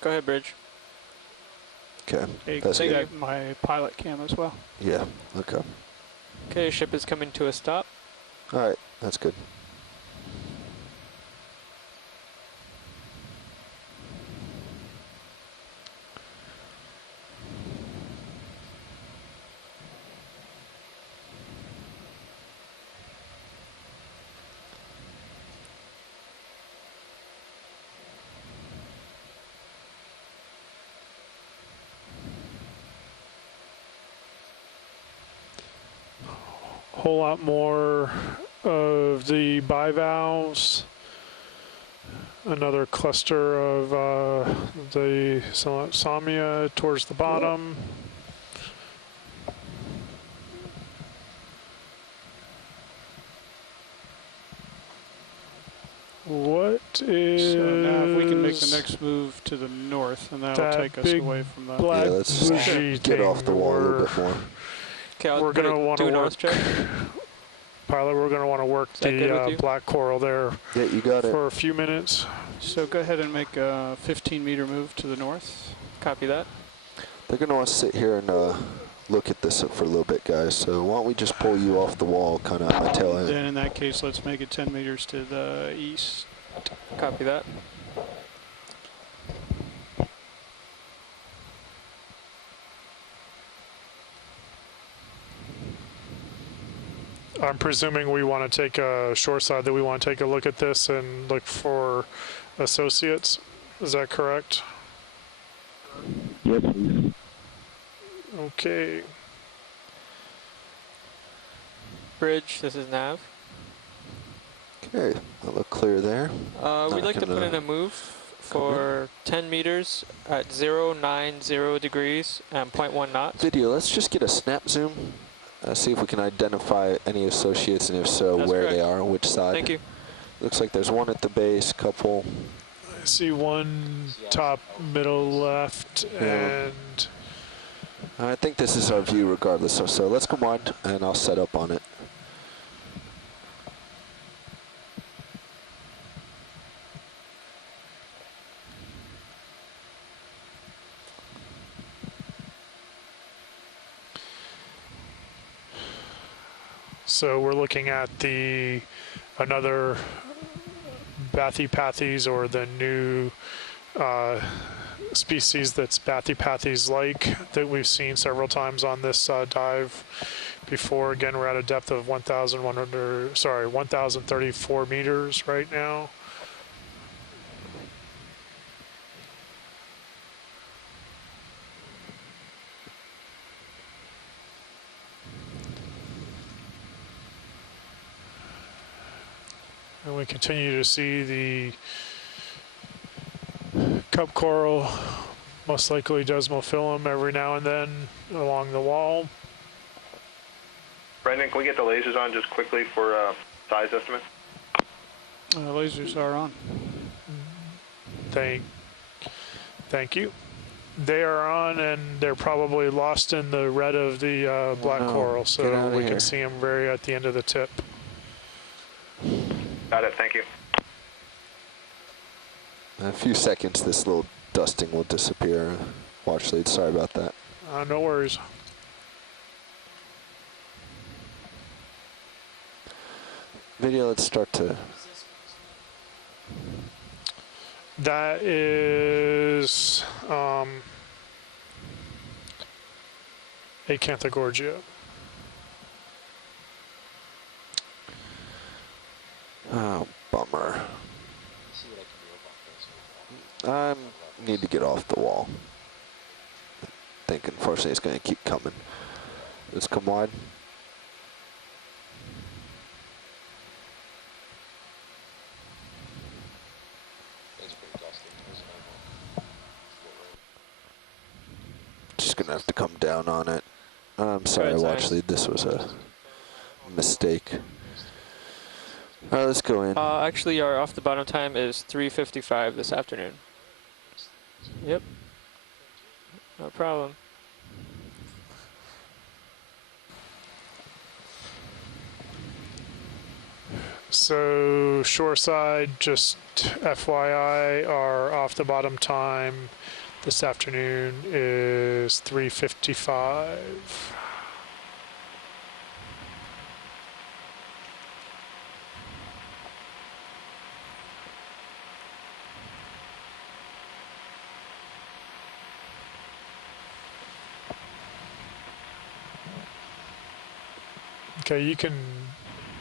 Go ahead, Bridge. Okay. Hey, That's take good. that my pilot cam as well. Yeah. Okay. Okay, ship is coming to a stop. All right. That's good. Whole lot more of the bivalves. Another cluster of the Samia towards the bottom. What is... So now if we can make the next move to the north, and that'll take us away from the... black let's bougie get off the thing wall a little bit more. Okay, I'll we're going to want to work... check. Pilot, we're going to want to work the black coral there yeah, you got for a few minutes. So go ahead and make a 15-meter move to the north. Copy that. They're going to want to sit here and look at this for a little bit, guys. So why don't we just pull you off the wall, kind of at my tail end. Then in that case, let's make it 10 meters to the east. Copy that. I'm presuming we want to take a shoreside, that we want to take a look at this and look for associates. Is that correct? Yes, please. Okay. Bridge, this is Nav. Okay, that look clear there. We'd like to put in a move for 10 meters at 090 degrees and 0.1 knots. Video, let's just get a snap zoom. See if we can identify any associates, and if so, where they are, on which side. Thank you. Looks like there's one at the base, couple. I see one top, middle, left, and... I think this is our view regardless. So let's come on, and I'll set up on it. So we're looking at another Bathypathes, or the new species that's Bathypathes-like, that we've seen several times on this dive before. Again, we're at a depth of 1,034 meters right now. And we continue to see the cup coral, most likely desmophyllum, every now and then along the wall. Brendan, can we get the lasers on just quickly for size estimate? Lasers are on. Thank you. They are on, and they're probably lost in the red of the black coral, so we can see them very at the end of the tip. Got it, thank you. In a few seconds, this little dusting will disappear. Watch lead, sorry about that. No worries. Video, let's start to... That is Acanthogorgia. Oh, bummer. I need to get off the wall. I think, unfortunately, it's going to keep coming. Let's come wide. Just going to have to come down on it. I'm sorry, watch lead. This was a mistake. All right, let's go in. Actually, our off the bottom time is 3:55 this afternoon. Yep. No problem. So shoreside, just FYI, our off the bottom time this afternoon is 3:55. Okay, you can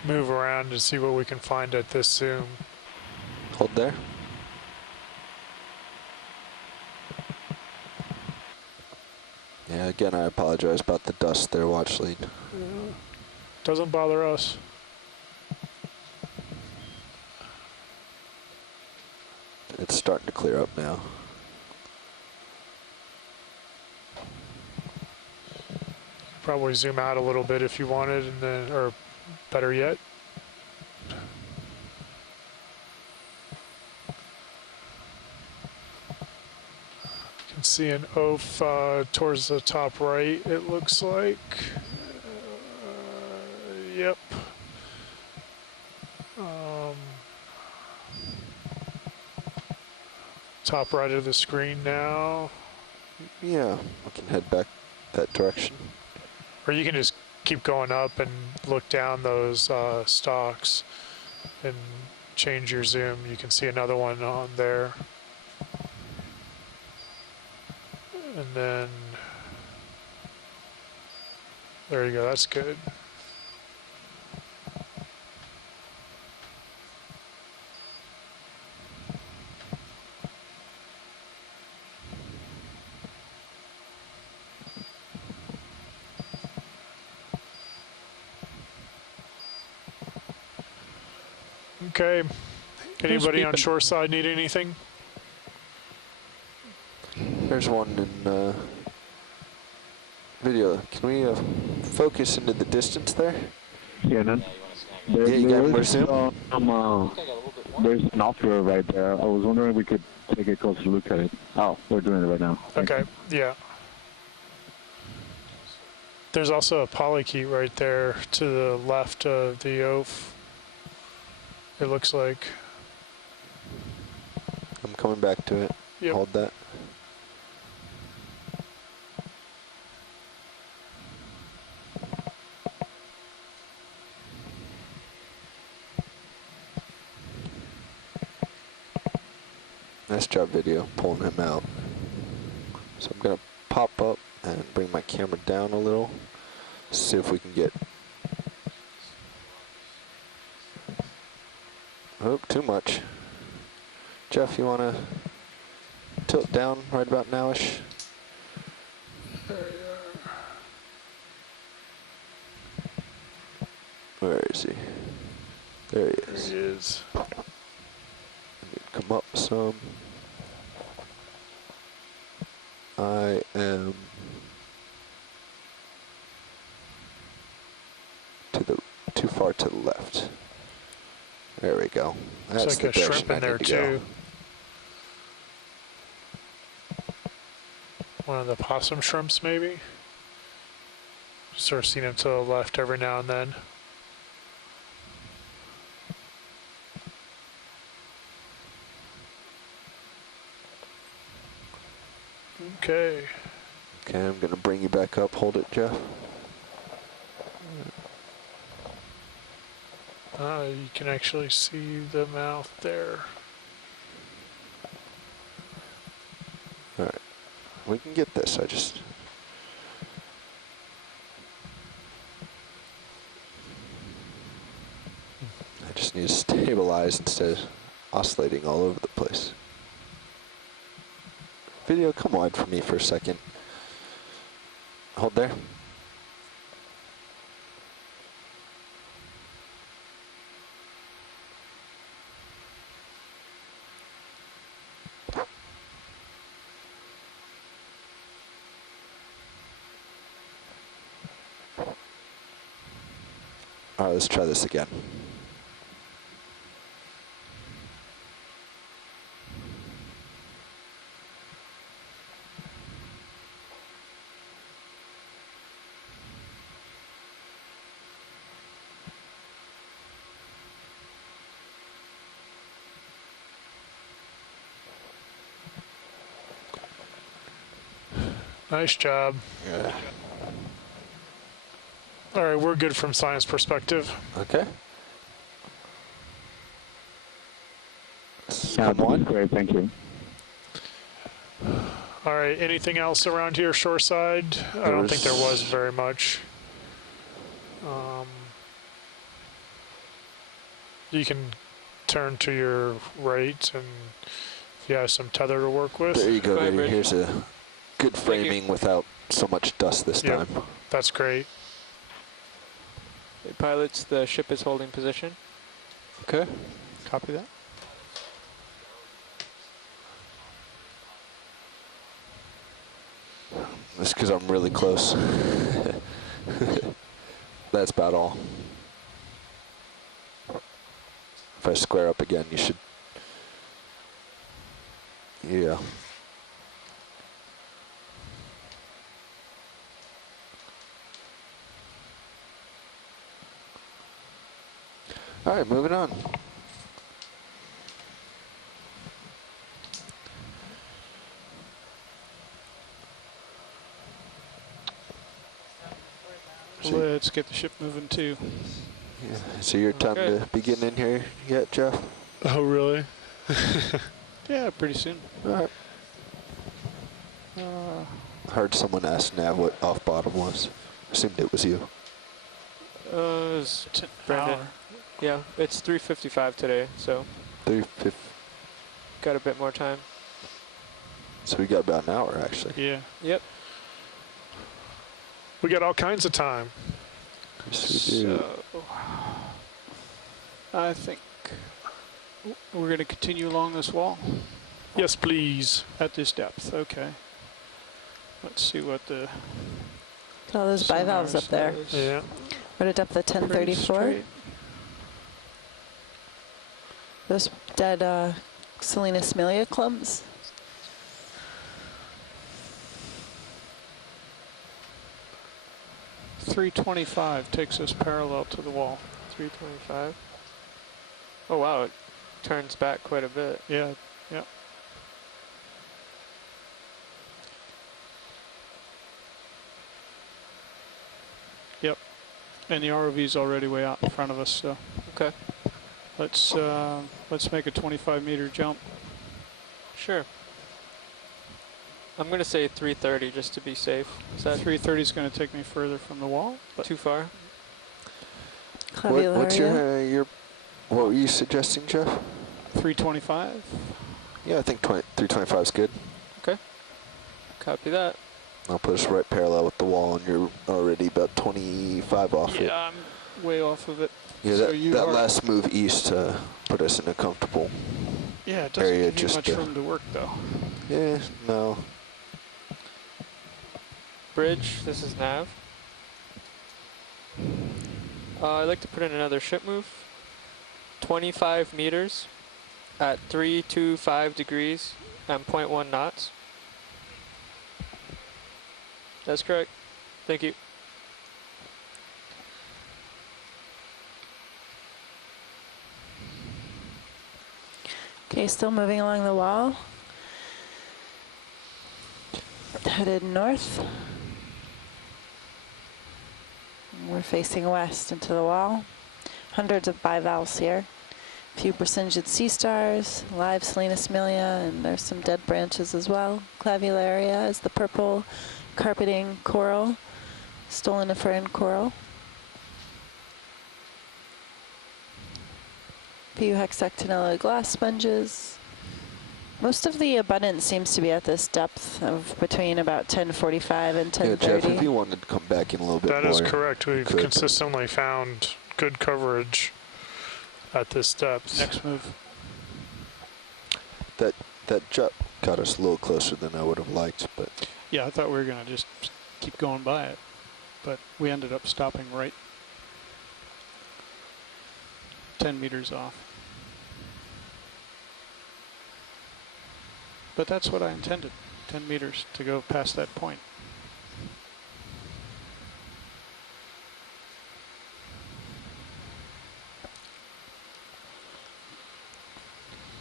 move around and see what we can find at this zoom. Hold there. Yeah, again, I apologize about the dust there, watch lead. Doesn't bother us. It's starting to clear up now. Probably zoom out a little bit if you wanted, and then, or better yet. You can see an oaf towards the top right, it looks like. Yep. Top right of the screen now. Yeah, we can head back that direction. Or you can just keep going up and look down those stalks and change your zoom. You can see another one on there. And then, there you go, that's good. Okay, anybody on shore side need anything? There's one in video. Can we focus into the distance there? Yeah, none. Yeah, you got more zoom? There's an offshore right there. I was wondering if we could take a closer look at it. Oh, we're doing it right now. Okay, yeah. There's also a polychaete right there to the left of the oaf. It looks like. I'm coming back to it. Yep. Hold that. Nice job video, pulling him out. So I'm gonna pop up and bring my camera down a little. See if we can get, oh, too much. Jeff, you wanna tilt down right about nowish? Where is he? There he is. There he is. Come up some. I am too far to the left. There we go. That's Looks like a shrimp in there too. One of the possum shrimps maybe. Sort of seen him to the left every now and then. Okay. Okay, I'm gonna bring you back up. Hold it, Jeff. You can actually see the mouth there. All right, we can get this. I just need to stabilize instead of oscillating all over the place. Video, come wide for me for a second. Hold there. All right, let's try this again. Nice job. Yeah. All right, we're good from science perspective. Okay. Yeah, Come on. great, thank you. All right, anything else around here shoreside? I don't think there was very much. You can turn to your right and you have some tether to work with. There you go, Go ahead, Grady. Rich. Here's a good framing without so much dust this Yep. time. That's great. Hey, pilots, the ship is holding position. Okay. Copy that. That's because I'm really close. That's about all. If I square up again, you should... Yeah. All right, moving on. Let's get the ship moving too. Yeah. So your time to be getting in here yet, Jeff? Oh, really? Yeah, pretty soon. All right. Heard someone ask Nav what off bottom was. Assumed it was you. It's Brendan. Yeah, it's 3:55 today, so 3:50. got a bit more time. So we got about an hour, actually. Yeah. Yep. We got all kinds of time. Yes, we do. So, I think we're going to continue along this wall. Yes, please. At this depth, okay. Let's see what the... Look at all those bivalves up there. Yeah. We're at depth of 1034. Those dead Selena Smilia clumps. .325 takes us parallel to the wall. 325. Oh wow, it turns back quite a bit. Yeah, yeah. Yep. And the ROV's already way out in front of us, so. Okay. Let's make a 25-meter jump. Sure. I'm going to say 330 just to be safe. Is that 330 is going to take me further from the wall. But too far? What's your what were you suggesting, Jeff? 325. Yeah, I think 325 is good. Okay. Copy that. I'll put us right parallel with the wall, and you're already about 25 off it. Yeah, I'm way off of it. Yeah, So that last move east put us in a comfortable yeah, it doesn't area. give you much room to work, though. Yeah, no. Bridge, this is Nav. I'd like to put in another ship move. 25 meters at 325 degrees and 0.1 knots. That's correct. Thank you. Okay, still moving along the wall. Headed north. We're facing west into the wall. Hundreds of bivalves here. A few Brisingid sea stars, live Selena Smilia, and there's some dead branches as well. Clavularia is the purple carpeting coral, stoloniferan coral. Few hexactinella glass sponges. Most of the abundance seems to be at this depth of between about 1045 and 1030. Yeah, Jeff, if you wanted to come back in a little bit more. That is correct. We've consistently found good coverage at this depth. Next move. That jut got us a little closer than I would have liked, but Yeah, I thought we were going to just keep going by it, but we ended up stopping right 10 meters off. But that's what I intended, 10 meters to go past that point.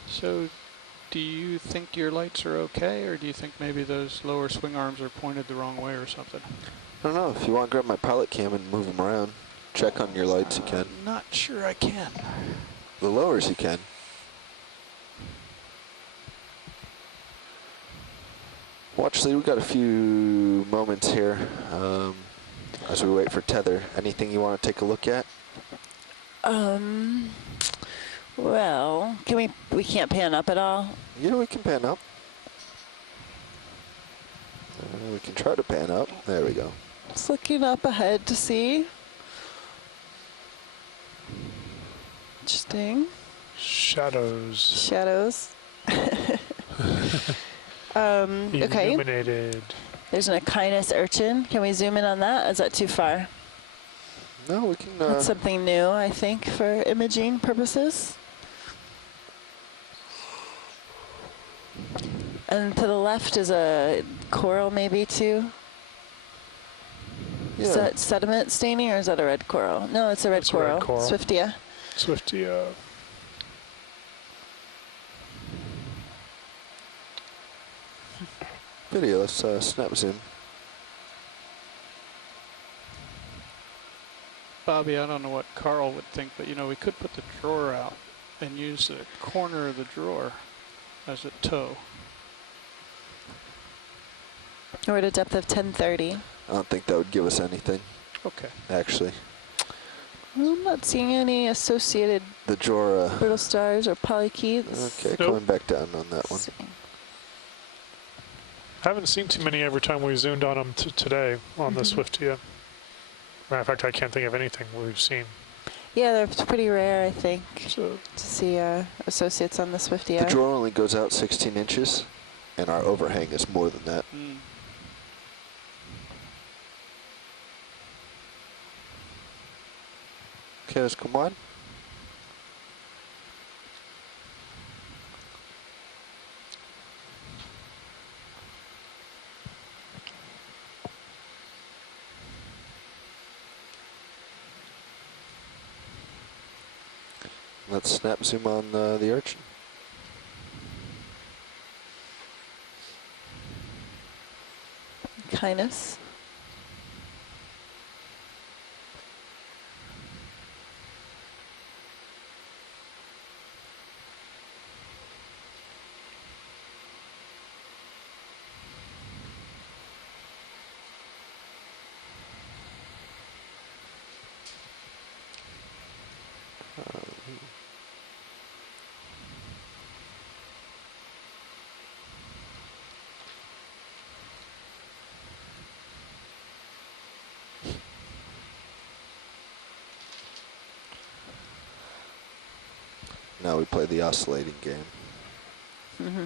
So Do you think your lights are okay, or do you think maybe those lower swing arms are pointed the wrong way or something? I don't know. If you want to grab my pilot cam and move them around, check on your lights, you can. Not sure I can. The lowers you can. Well, actually, we've got a few moments here as we wait for tether. Anything you want to take a look at? Well, we can't pan up at all? Yeah, we can pan up. We can try to pan up. There we go. Just looking up ahead to see. Interesting. Shadows. Shadows. Okay. Illuminated. There's an Okeanos urchin. Can we zoom in on that? Is that too far? No, we can. That's something new, I think, for imaging purposes. And to the left is a coral, maybe too. Yeah. Is that sediment staining, or is that a red coral? No, it's a red coral. Red coral. Swiftia. Swiftia. Video, let's snap zoom. Bobby, I don't know what Carl would think, but you know, we could put the drawer out and use the corner of the drawer as a toe. We're at a depth of 1030. I don't think that would give us anything. Okay. Actually. I'm not seeing any associated The drawer. brittle stars or polychaetes. Okay, coming back down on that one. I haven't seen too many every time we zoomed on them today on the Swiftia. Matter of fact, I can't think of anything we've seen. Yeah, they're pretty rare, I think, So to see associates on the Swiftia. The drawer only goes out 16 inches, and our overhang is more than that. Okay, let's come on. Let's snap zoom on the urchin. Okeanos. Now we play the oscillating game. Mm-hmm.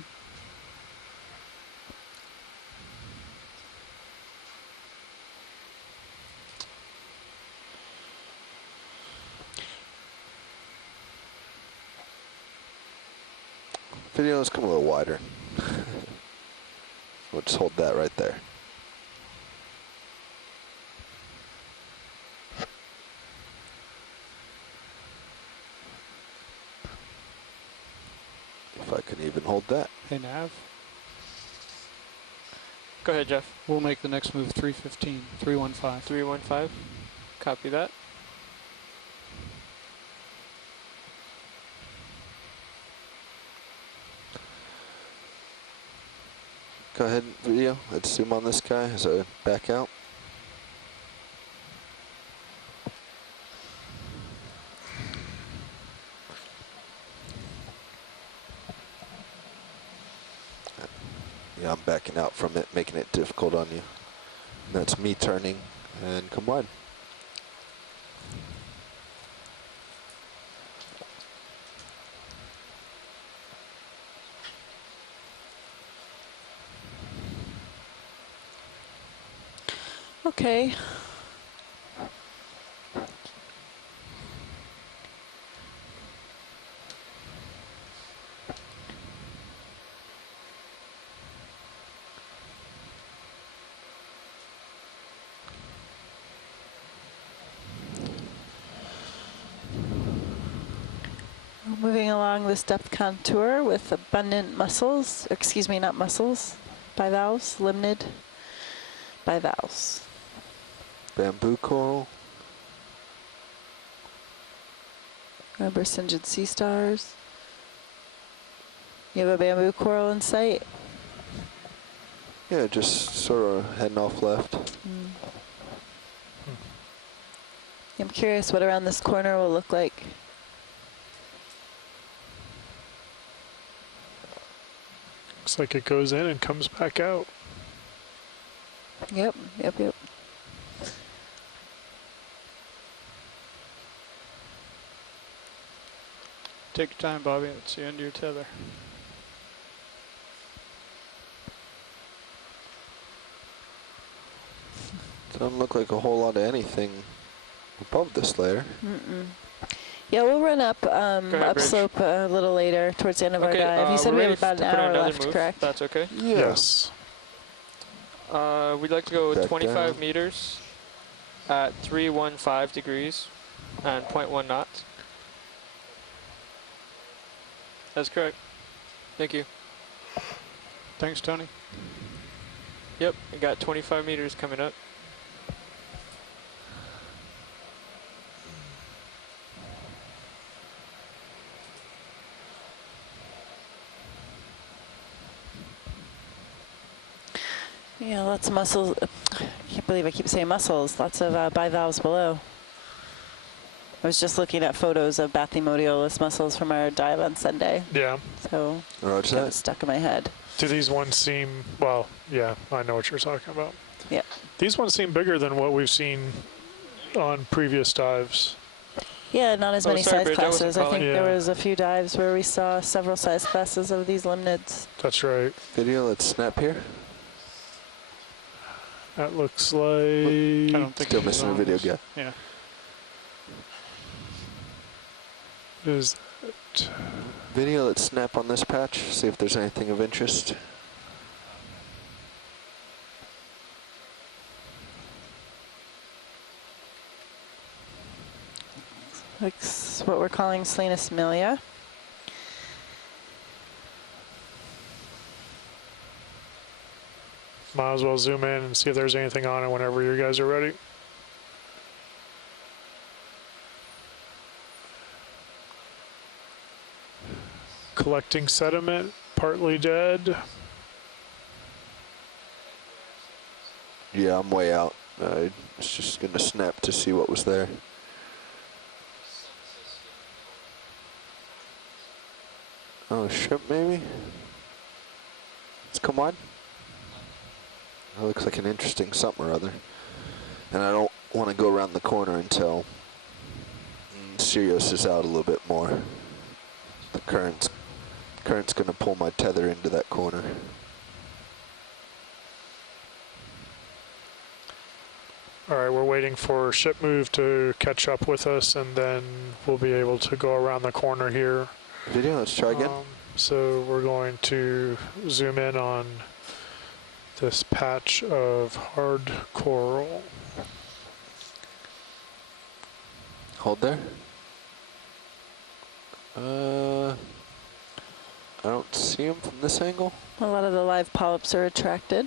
Video, let's come a little wider. We'll just hold that right there. If I can even hold that. Hey, Nav. Go ahead, Jeff. We'll make the next move 315, 315. 315. Copy that. Go ahead, video. Let's zoom on this guy as I back out. Yeah, I'm backing out from it, making it difficult on you. And that's me turning and come wide. Okay. Moving along along this depth contour with abundant mussels, excuse me, not mussels, bivalves, limnid bivalves. Bamboo coral. Rubber singed sea stars. You have a bamboo coral in sight? Yeah, just sort of heading off left. I'm curious what around this corner will look like. Looks like it goes in and comes back out. Yep. Take your time, Bobby. It's the end of your tether. Doesn't look like a whole lot of anything above this layer. Yeah, we'll run up upslope a little later towards the end of our dive. You said we have about an hour left, correct? That's okay. Yes. We'd like to go Back 25 down. meters at 315 degrees and 0.1 knots. That's correct. Thank you. Thanks, Tony. Yep, we got 25 meters coming up. Yeah, lots of mussels. I can't believe I keep saying mussels. Lots of bivalves below. I was just looking at photos of Bathymodiolus mussels from our dive on Sunday. Yeah. So Roger kind that. of stuck in my head. Do these ones seem, well, yeah, I know what you're talking about. Yeah. These ones seem bigger than what we've seen on previous dives. Yeah, not as many sorry, size Bridge, I wasn't classes. I think calling. there Yeah. was a few dives where we saw several size classes of these limnids. That's right. Video, let's snap here. That looks like... I don't think Still it's missing a on video this. guy. Yeah. Is that... Video, let's snap on this patch, see if there's anything of interest. Looks what we're calling Slanus milia. Might as well zoom in and see if there's anything on it whenever you guys are ready. Collecting sediment, partly dead. Yeah, I'm way out. I was just gonna snap to see what was there. Oh, shrimp maybe? Let's come on. That looks like an interesting something or other. And I don't want to go around the corner until Sirius is out a little bit more. The current's going to pull my tether into that corner. All right, we're waiting for ship move to catch up with us, and then we'll be able to go around the corner here. Video, let's try again. So we're going to zoom in on this patch of hard coral. Hold there. I don't see him from this angle. A lot of the live polyps are attracted,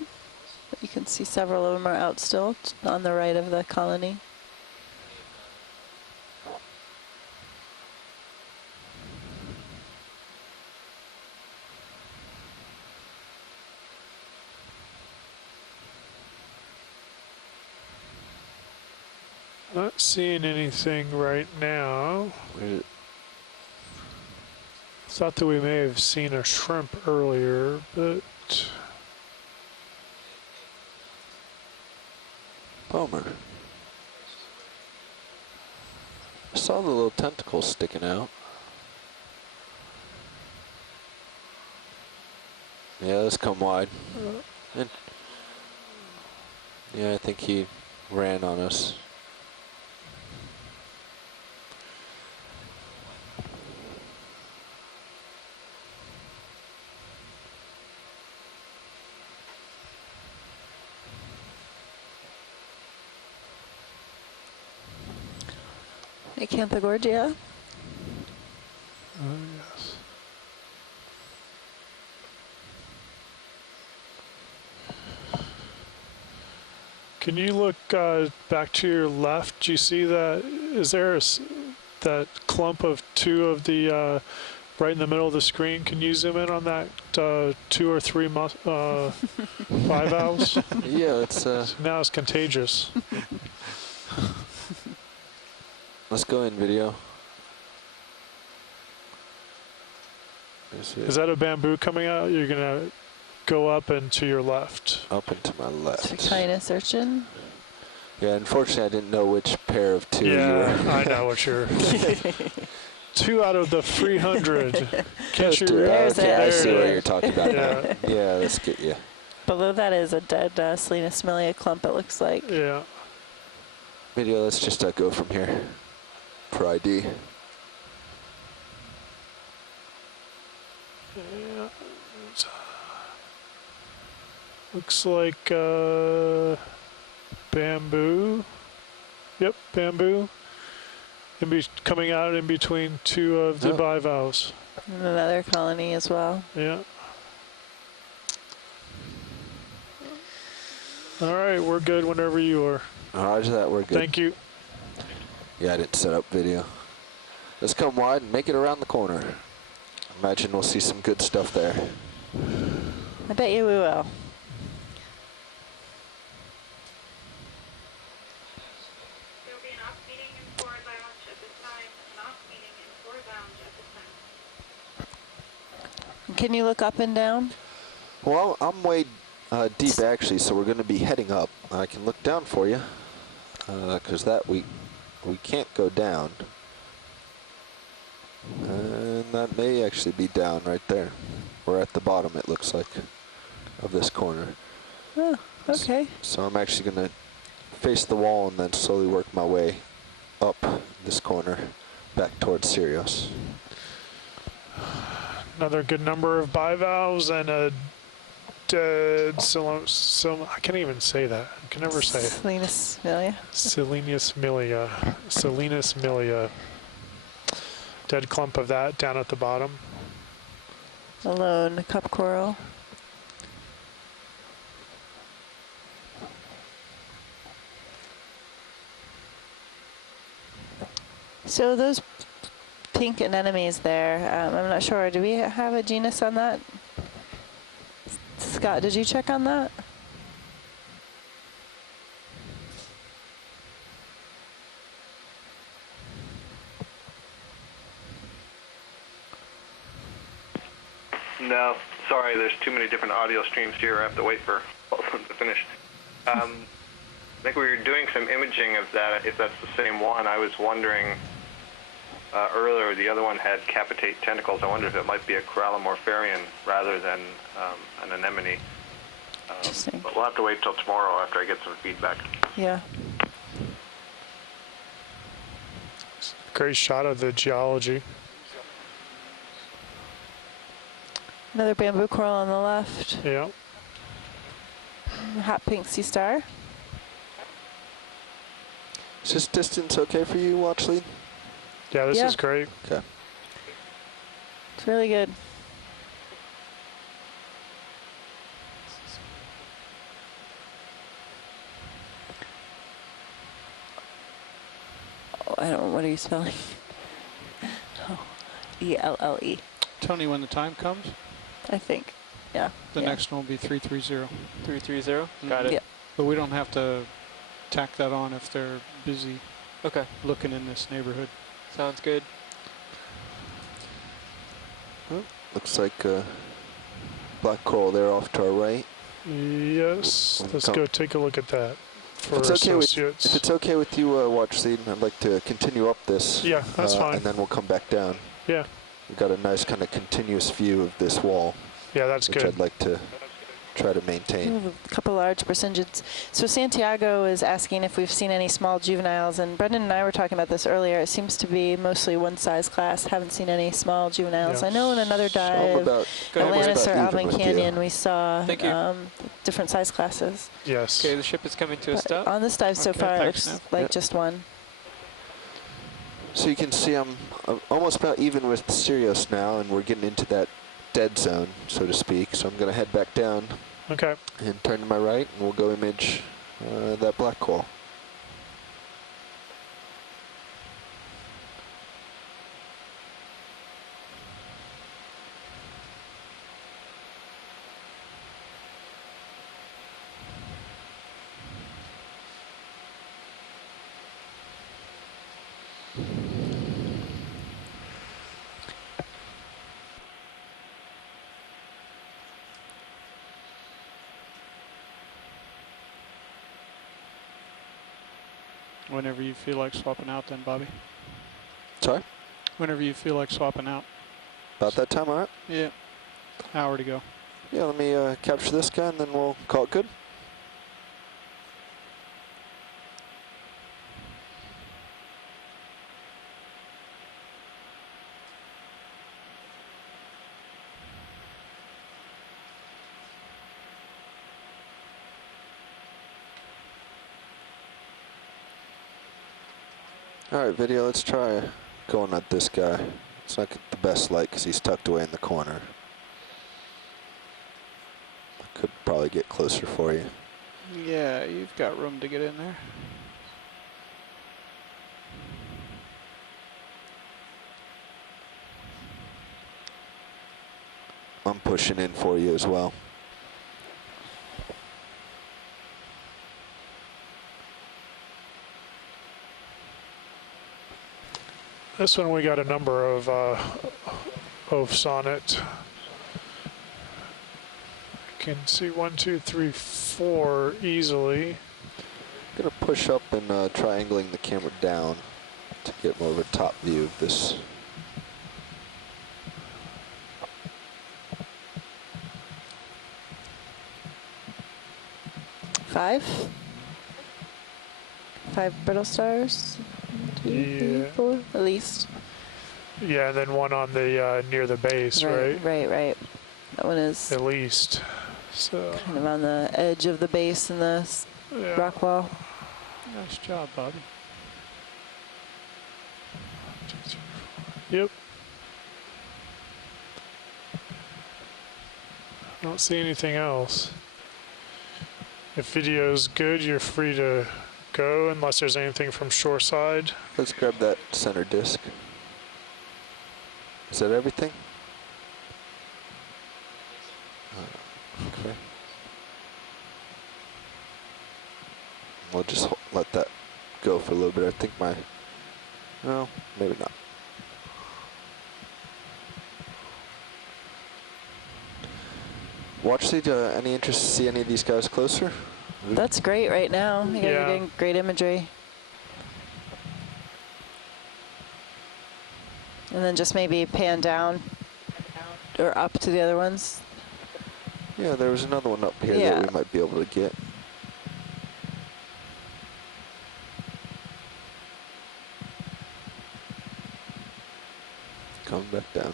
but you can see several of them are out still on the right of the colony. Not seeing anything right now. Thought that we may have seen a shrimp earlier, but Bummer. I saw the little tentacles sticking out. Yeah, let's come wide. And yeah, I think he ran on us. Acanthogorgia. yes. Can you look back to your left? Do you see that? Is there that clump of 2 of the right in the middle of the screen? Can you zoom in on that 2 or 3 bivalves? Yeah, it's. Now it's contagious. Let's go in video. Is that a bamboo coming out? You're gonna go up and to your left. Up and to my left. Trying searching. Yeah, unfortunately, I didn't know which pair of 2 you were. Yeah, I know what you're. 2 out of the 300. Can't you? Okay, I see what you're talking about. Yeah, yeah, let's get you. Below that is a dead Salinas milia clump, it looks like. Yeah. Video, let's just go from here for ID. Yeah. Looks like bamboo. Yep, bamboo. Coming out in between 2 of the bivalves. And another colony as well. Yeah. All right, we're good whenever you are. Roger that, we're good. Thank you. Yeah, I didn't set up video. Let's come wide and make it around the corner. Imagine we'll see some good stuff there. I bet you we will. There will be an off meeting and 4 lounge at this time. An off meeting and 4 lounge at this time. Can you look up and down? Well, I'm way deep actually, so we're going to be heading up. I can look down for you, because that we can't go down. And that may actually be down right there. We're at the bottom, it looks like, of this corner. Oh, okay. So I'm actually going to face the wall and then slowly work my way up this corner back towards Sirius. Another good number of bivalves and a dead I can't even say that. I can never say it. Salinas milia. Salinas milia. Salinas milia. Dead clump of that down at the bottom. A lone cup coral. So those pink anemones there, I'm not sure, do we have a genus on that? Scott, did you check on that? No, sorry, there's too many different audio streams here. I have to wait for all of them to finish. I think we were doing some imaging of that, if that's the same one. I was wondering earlier, the other one had capitate tentacles. I wonder if it might be a corallimorpharian rather than an anemone. But we'll have to wait till tomorrow after I get some feedback. Yeah. Great shot of the geology. Another bamboo coral on the left. Yeah. Hot pink sea star. Is this distance okay for you, watch lead? Yeah, this is great. Okay. It's really good. Oh, I don't know, what are you spelling? Oh, E-L-L-E. Tony, when the time comes, I think, yeah. the next one will be 330. 330? Got it. Yeah. But we don't have to tack that on if they're busy Okay. looking in this neighborhood. Sounds good. Well, looks like black coral there off to our right. Yes, let's go take a look at that for If associates. if it's okay with you, watch lead, I'd like to continue up this. Yeah, that's fine. And then we'll come back down. Yeah. We've got a nice kind of continuous view of this wall. Yeah, that's which good. I'd like to try to maintain. A couple large percentages. So Santiago is asking if we've seen any small juveniles, and Brendan and I were talking about this earlier. It seems to be mostly one size class. Haven't seen any small juveniles. Yeah. I know in another dive, Atlantis or Alvin Canyon, we saw different size classes. Yes. Okay, the ship is coming to a stop. On this dive so far, it looks like just one. So you can see I'm almost about even with Sirius now, and we're getting into that dead zone, so to speak. So I'm going to head back down. Okay. And turn to my right, and we'll go image That black coal. Whenever you feel like swapping out then, Bobby. Sorry? Whenever you feel like swapping out. About that time, all right? Yeah. Hour to go. Yeah, let me capture this guy and then we'll call it good. All right, video, let's try going at this guy. It's not the best light because he's tucked away in the corner. I could probably get closer for you. Yeah, you've got room to get in there. I'm pushing in for you as well. This one we got a number of sonnet. Can see 1, 2, 3, 4 easily. I'm gonna push up and triangling the camera down to get more of a top view of this. Five brittle stars. 1, 2, 3, 4, at least. Yeah, and then one on the near the base, right? Right. That one is at least. So kind of on the edge of the base and the rock wall. Nice job, Bobby. Yep. I don't see anything else. If video's good, you're free to go unless there's anything from shoreside. Let's grab that center disc. Is that everything? Okay. We'll just let that go for a little bit. I think no, maybe not. Watch any interest to see any of these guys closer? That's great right now. You guys are getting great imagery. And then just maybe pan down or up to the other ones. Yeah, there was another one up here that we might be able to get. Coming back down.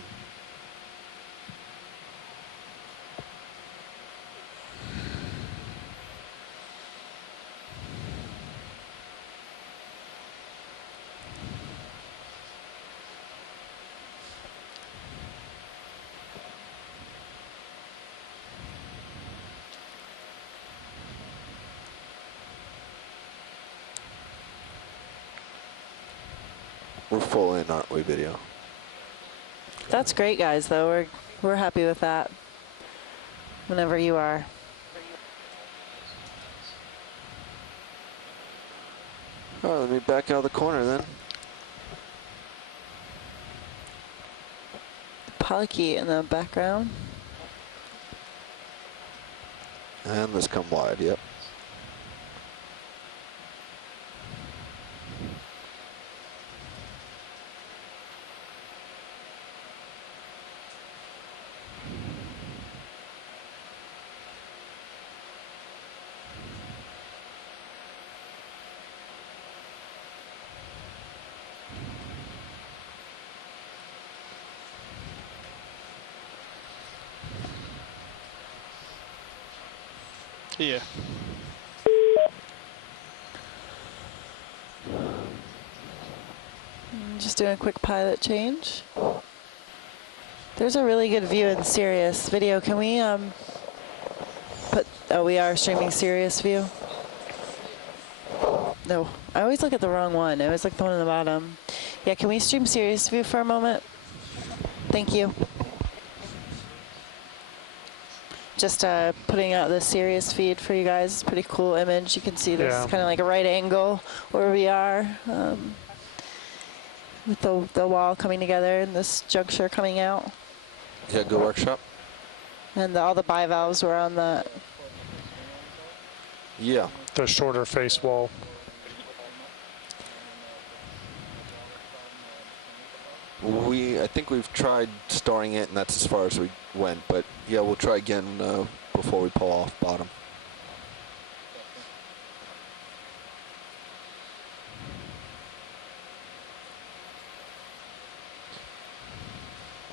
We're full in, aren't we, video? That's great, guys, though. We're happy with that. Whenever you are. All right, let me back out of the corner then. Polychaete in the background. And let's come wide, yep. Yeah. Just doing a quick pilot change. There's a really good view in Sirius video. Can we we are streaming Sirius view. No, I always look at the wrong one. I always look at the one on the bottom. Yeah, can we stream Sirius View for a moment? Thank you. Just putting out the Sirius feed for you guys. It's a pretty cool image. You can see this kind of like a right angle where we are with the wall coming together and this juncture coming out. Yeah, go workshop. And all the bivalves were on the... Yeah. The shorter face wall. I think we've tried storing it, and that's as far as we went. But yeah, we'll try again before we pull off bottom.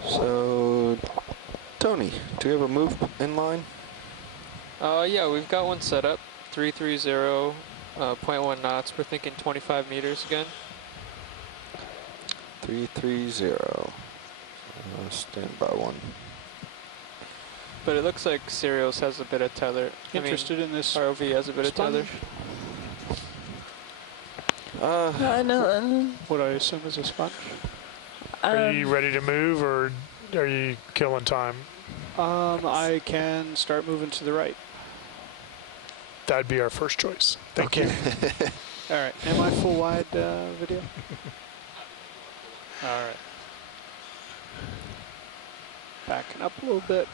So, Tony, do you have a move in line? Yeah, we've got one set up. 330, 0.1 knots. We're thinking 25 meters again. 330. Stand by one. But it looks like Sirius has a bit of tether. Interested in this? ROV has a bit of tether. I know. What I assume is a sponge. Are you ready to move, or are you killing time? I can start moving to the right. That'd be our first choice. Thank you. All right. Am I full wide video? All right. Backing up a little bit.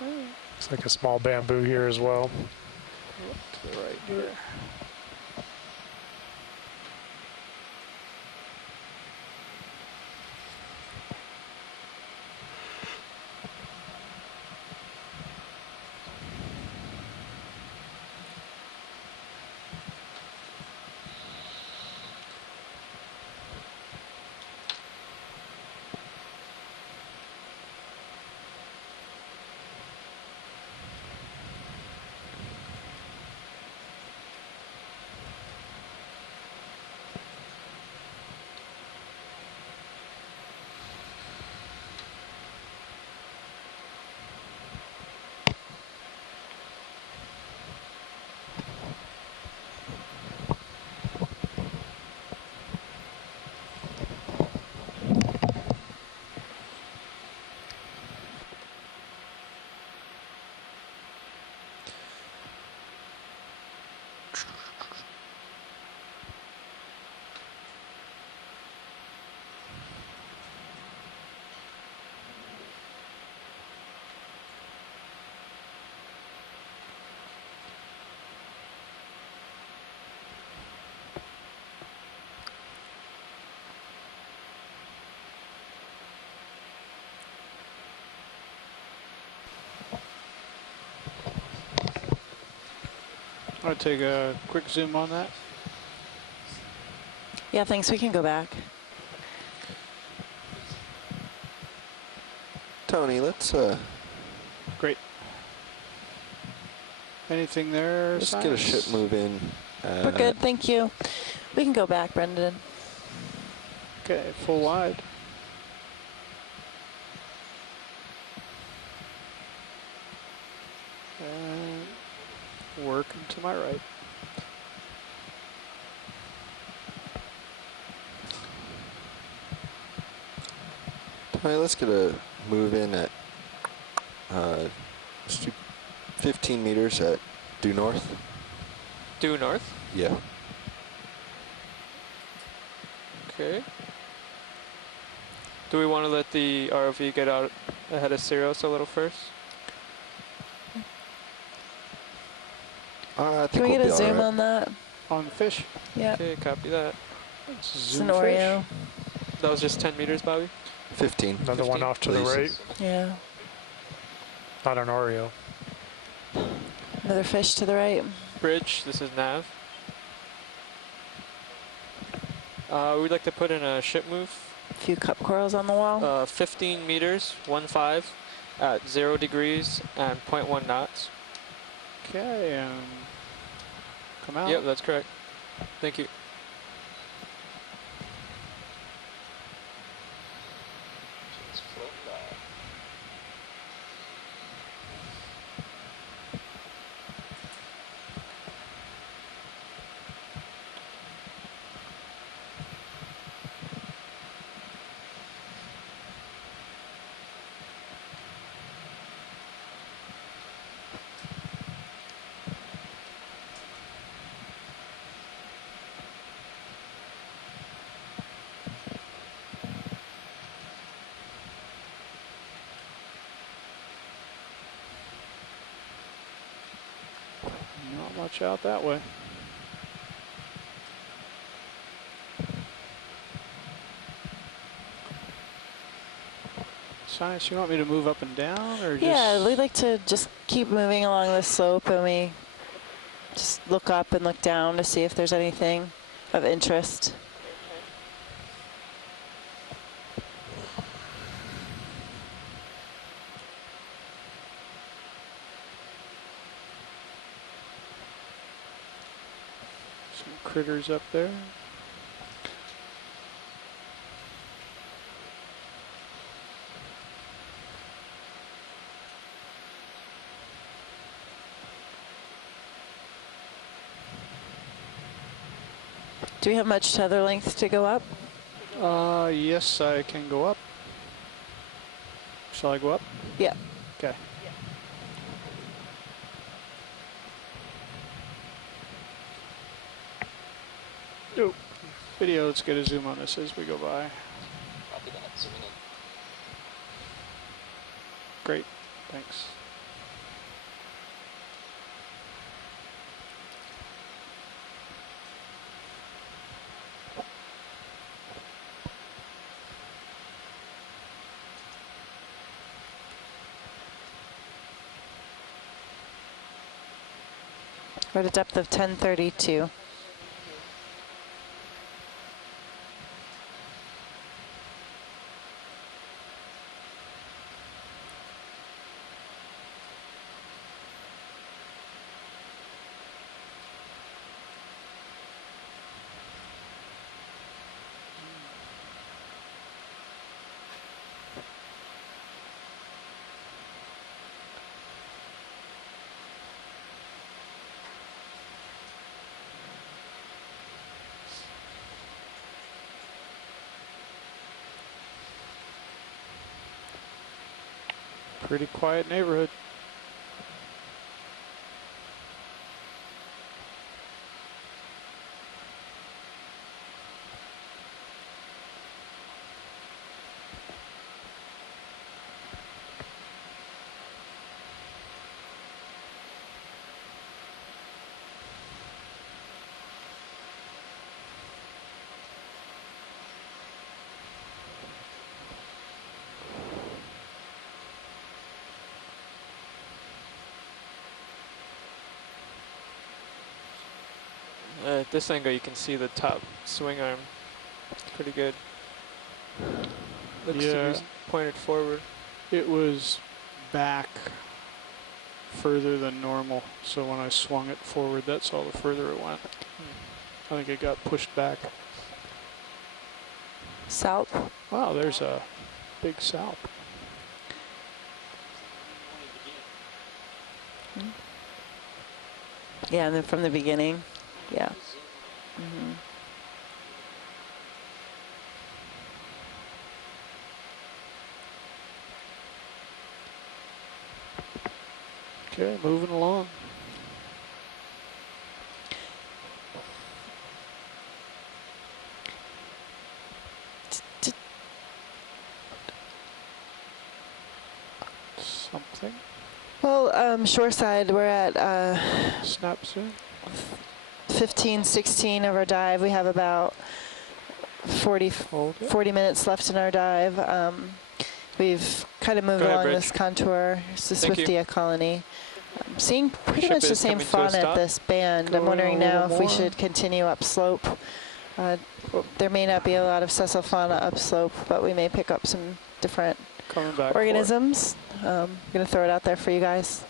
Looks like a small bamboo here as well. To the right here. I'll take a quick zoom on that. Yeah, thanks. We can go back. Tony, let's Great. Anything there? let's get a ship move in. We're good, thank you. We can go back, Brendan. Okay, full wide. And working to my right. Tony, let's get a move in at let's do 15 meters at due north. Due north? Yeah. Okay. Do we want to let the ROV get out ahead of Sirius a little first? I Can think we we'll get be a zoom all on that? On the fish? Yeah. Okay, copy that. It's an Oreo. That was just 10 meters, Bobby? 15. Another 15, one off to the please. right. Yeah. Not an Oreo. Another fish to the right. Bridge, this is Nav. We'd like to put in a ship move. A few cup corals on the wall. 15 meters, 1.5 at 0 degrees and 0.1 knots. Okay, come out. Yep, that's correct. Thank you. Not much out that way. Science, you want me to move up and down, or just? Yeah, we'd like to just keep moving along this slope, and we just look up and look down to see if there's anything of interest. Some critters up there. Do we have much tether length to go up? Yes, I can go up. Shall I go up? Yeah. Okay. Oh, video, let's get a zoom on this as we go by. Copy that, zooming in. Great, thanks. We're at a depth of 1032. Pretty quiet neighborhood. At this angle, you can see the top swing arm. It's pretty good. Looks to be pointed forward. It was back further than normal, so when I swung it forward, that's all the further it went. I think it got pushed back. Salp. Wow, there's a big salp. Yeah, and then from the beginning. Yeah. Mm-hmm. Okay, moving along. Something. Well, shoreside, we're at snap soon. 15-16 of our dive. We have about 40 minutes left in our dive. We've kind of moved along this contour. It's the Swiftia colony. Seeing pretty much the same fauna at this band. I'm wondering now if we should continue upslope. There may not be a lot of sessile fauna upslope, but we may pick up some different organisms. I'm going to throw it out there for you guys.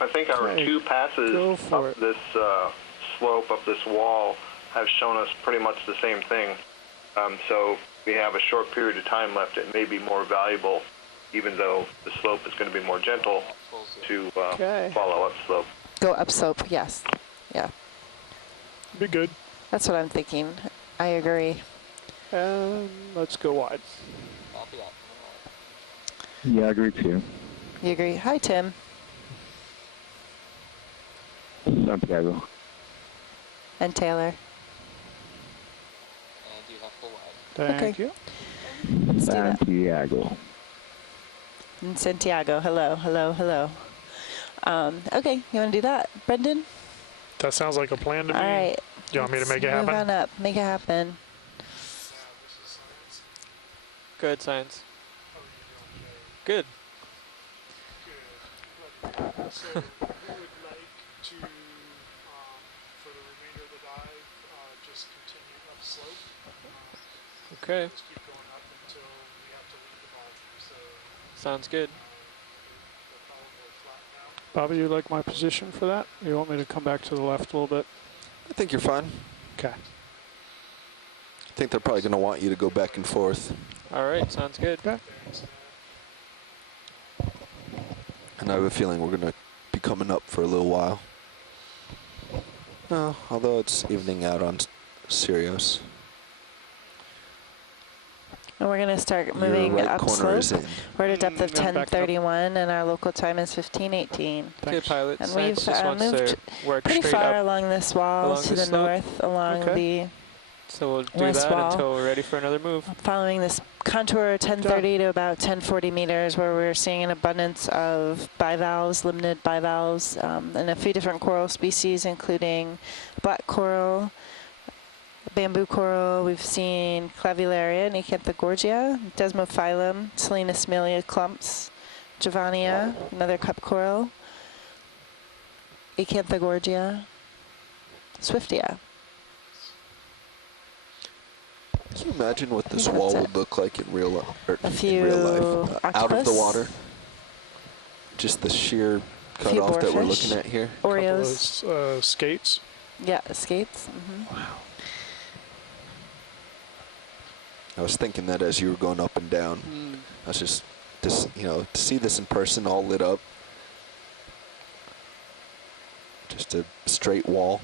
I think our two passes up this slope, up this wall, have shown us pretty much the same thing. So we have a short period of time left. It may be more valuable, even though the slope is going to be more gentle, to follow upslope. Go upslope, yes. Yeah. Be good. That's what I'm thinking. I agree. And let's go wide. Yeah, I agree too. You agree? Hi, Tim. Santiago. And Taylor. And you have full wide. Thank you. Let's do that. Santiago. In Santiago. Hello, hello, hello. Okay, you want to do that, Brendan? That sounds like a plan to me. All right. Do you want me to make it Move happen? on up. Make it happen. Good, science. Good. So we would like to, for the remainder of the dive, just continue upslope. Okay. Just keep going up until we have to leave the volume. So Sounds good. the column will flatten out. Bobby, you like my position for that? You want me to come back to the left a little bit? I think you're fine. Okay. I think they're probably going to want you to go back and forth. All right, sounds good. Okay. And I have a feeling we're going to be coming up for a little while. No, although it's evening out on Sirius. And we're going to start moving Your right corner is upslope. in. We're at a depth of 1031, and our local time is 1518. Okay, pilot. And Science we've just wants moved to work pretty straight far up along this wall along to the slope. north, along the So we'll do west that wall. until we're ready for another move. Following this contour 1030 to about 1040 meters, where we're seeing an abundance of bivalves, limonid bivalves, and a few different coral species, including black coral, bamboo coral. We've seen Clavularia and Acanthogorgia, Desmophyllum, Selenasmilia clumps, Giovannia, another cup coral, Acanthogorgia, Swiftia. Can you imagine what this That's wall it. would look like in real life? A In few real life, out of the octopus. water. Just the sheer Few cutoff that we're boarfish. looking at here. Oreos. Couple of, skates. Yeah, skates. Wow. I was thinking that as you were going up and down. I was just, you know, to see this in person all lit up. Just a straight wall.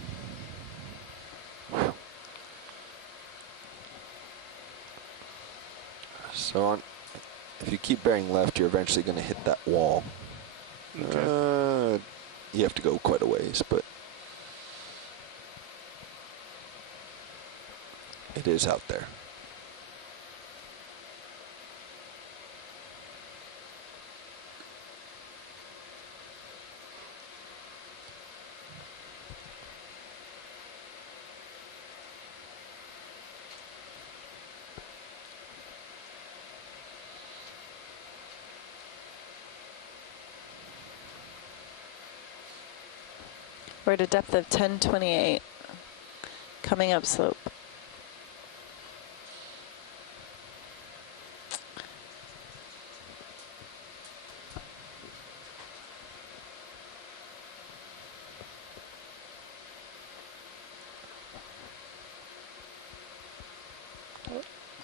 So if you keep bearing left, you're eventually going to hit that wall. Okay. You have to go quite a ways, but it is out there. We're at a depth of 1028, coming up slope.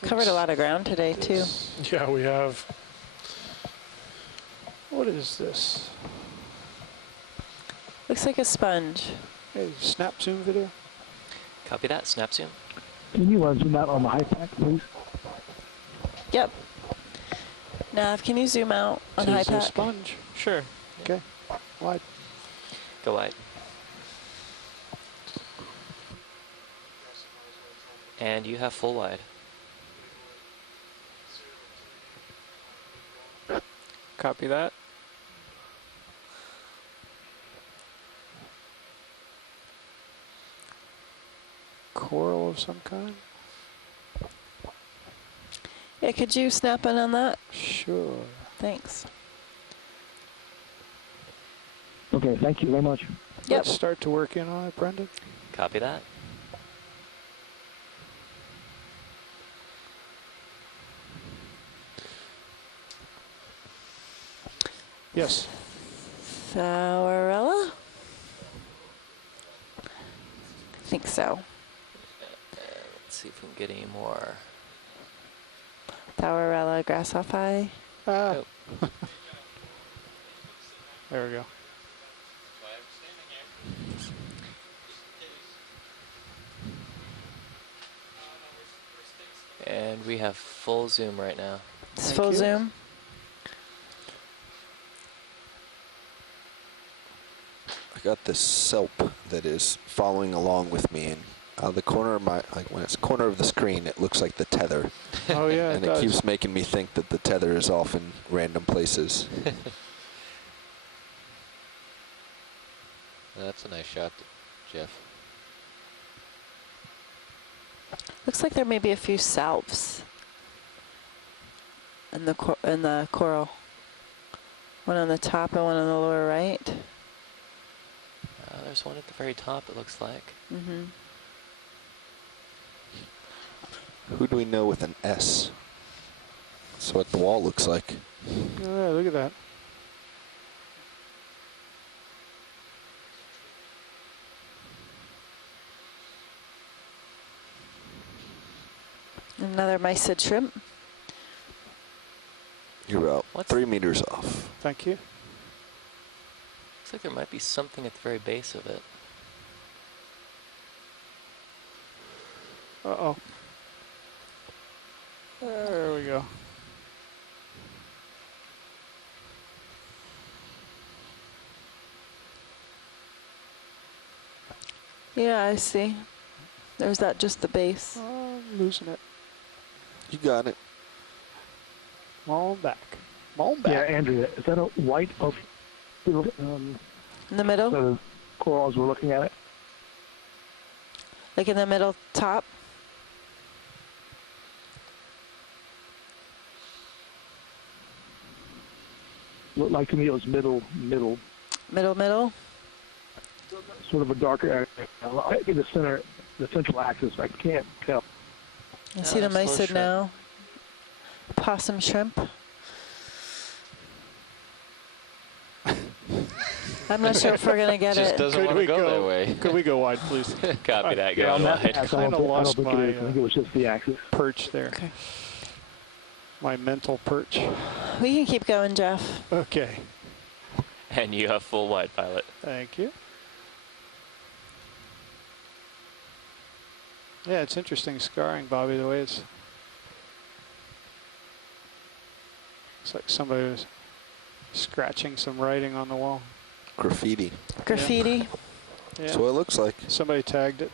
Covered a lot of ground today, too. Yeah, we have. What is this? Looks like a sponge. Hey, snap zoom video? Copy that, snap zoom. Can you zoom out on the high pack, please? Yep. Nav, can you zoom out on high Is a pack? sponge. Sure. Okay. Wide. Go wide. And you have full wide. Copy that. Coral of some kind? Yeah, could you snap in on that? Sure. Thanks. Okay, thank you very much. Yep. Let's start to work in on it, Brendan. Copy that. Yes. Flowerella? I think so. Let's see if we can get any more. Flowerella grasshopperi. Ah. Oh. There we go. And we have full zoom right now. It's full zoom. I got this SELP that is following along with me, and The corner of my, like when it's corner of the screen, it looks like the tether. Oh yeah, and it does. keeps making me think that the tether is off in random places. That's a nice shot, Jeff. Looks like there may be a few salves in the coral. One on the top and one on the lower right. There's one at the very top, it looks like. Mm-hmm. Who do we know with an S? That's what the wall looks like. Yeah, look at that. Another mysid shrimp. You're about 3 meters off. Thank you. Looks like there might be something at the very base of it. Uh-oh. There we go. Yeah, I see. There's that just the base. Oh, I'm losing it. You got it. Mall back. Mall back. Yeah, Andrea, is that a white of in the middle? The coral as we're looking at it? Like in the middle top? Looked like to me it was middle. Middle? Sort of a darker area. I think the center, the central axis, I can't tell. I see the mysid now. Possum shrimp. I'm not sure if we're going to get Just it. doesn't want to go that way. Could we go wide, please? Copy that. Go Yeah, on that wide. axis, I don't lost think my, it is. I think it was just the axis. Perch there. Okay. My mental perch. We can keep going, Jeff. Okay. And you have full wide pilot. Thank you. Yeah, it's interesting scarring, Bobby, the way it's like somebody was scratching some writing on the wall. Graffiti. Graffiti? Yeah. That's what it looks like. Somebody tagged it.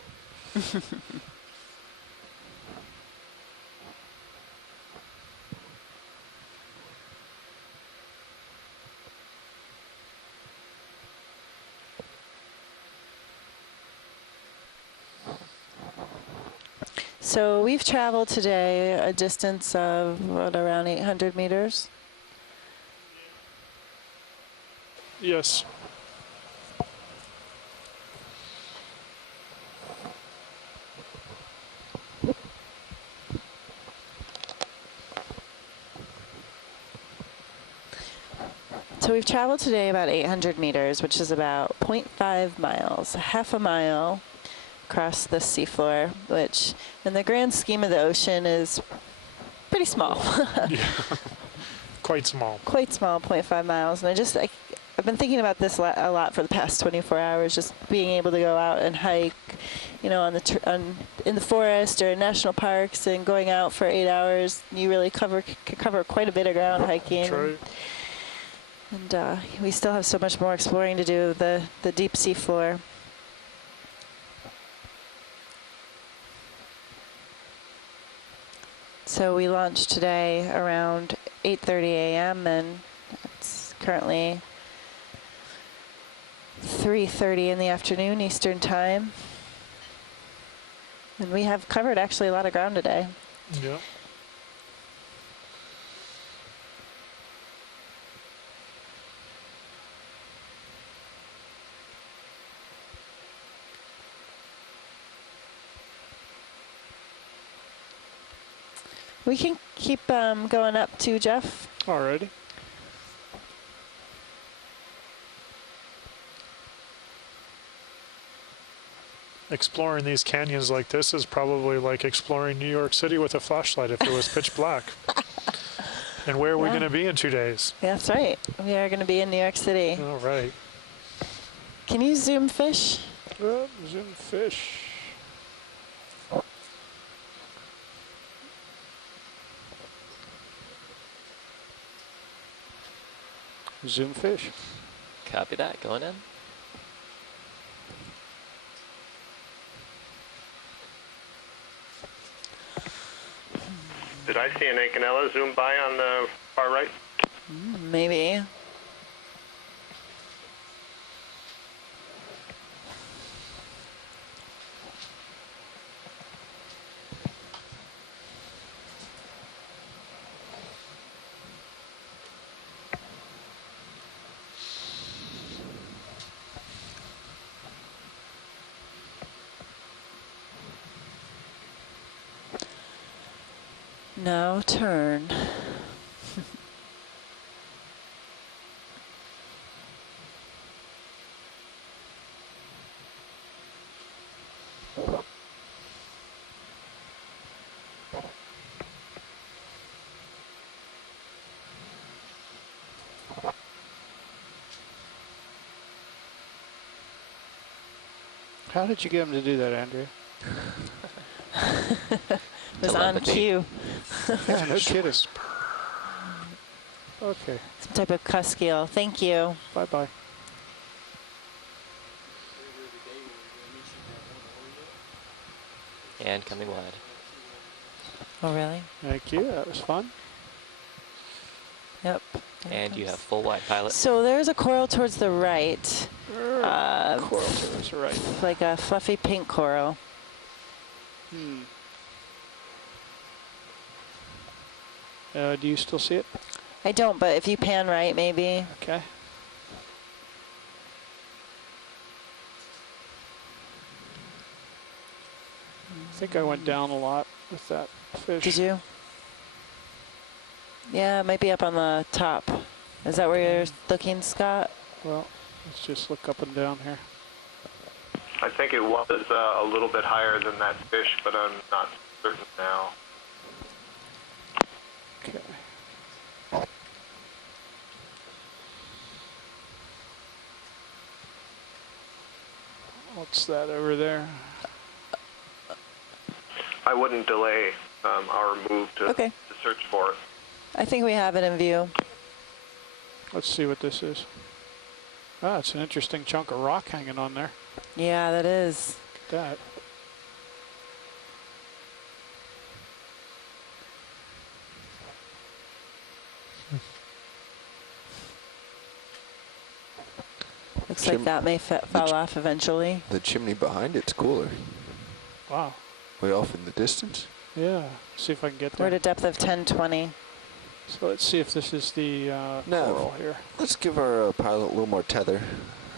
So we've traveled today a distance of, what, around 800 meters? Yes. So we've traveled today about 800 meters, which is about 0.5 miles, half a mile across the seafloor, which in the grand scheme of the ocean is pretty small. Yeah. Quite small. Quite small, 0.5 miles. And I've been thinking about this a lot for the past 24 hours, just being able to go out and hike, you know, in the forest or in national parks, and going out for 8 hours. You really can cover quite a bit of ground hiking. True. And we still have so much more exploring to do, the deep sea floor. So we launched today around 8:30 a.m. and it's currently 3:30 in the afternoon Eastern time. And we have covered actually a lot of ground today. Yeah. We can keep going up too, Jeff. Alrighty. Exploring these canyons like this is probably like exploring New York City with a flashlight if it was pitch black. And where are we going to be in 2 days? Yeah, that's right. We are going to be in New York City. All right. Can you zoom fish? Zoom fish. Zoom fish. Copy that. Going in. Did I see an Okeanos zoom by on the far right? Maybe. Now turn. How did you get him to do that, Andrea? It was on cue. Yeah, no kidding. Okay. Some type of cuss skill. Thank you. Bye-bye. And coming wide. Oh, really? Thank you. That was fun. Yep. And you have full wide pilot. So there's a coral towards the right. Coral towards the right. Like a fluffy pink coral. Do you still see it? I don't, but if you pan right, maybe. Okay. I think I went down a lot with that fish. Did you? Yeah, it might be up on the top. Is that where you're looking, Scott? Well, let's just look up and down here. I think it was a little bit higher than that fish, but I'm not certain now. Okay. What's that over there? I wouldn't delay our move to search for it. I think we have it in view. Let's see what this is. Ah, it's an interesting chunk of rock hanging on there. Yeah, that is. Look at that. Looks like that may fall off eventually. The chimney behind it's cooler. Wow. Way off in the distance. Yeah. See if I can get there. We're at a depth of 1020. So let's see if this is the coral here. Let's give our pilot a little more tether.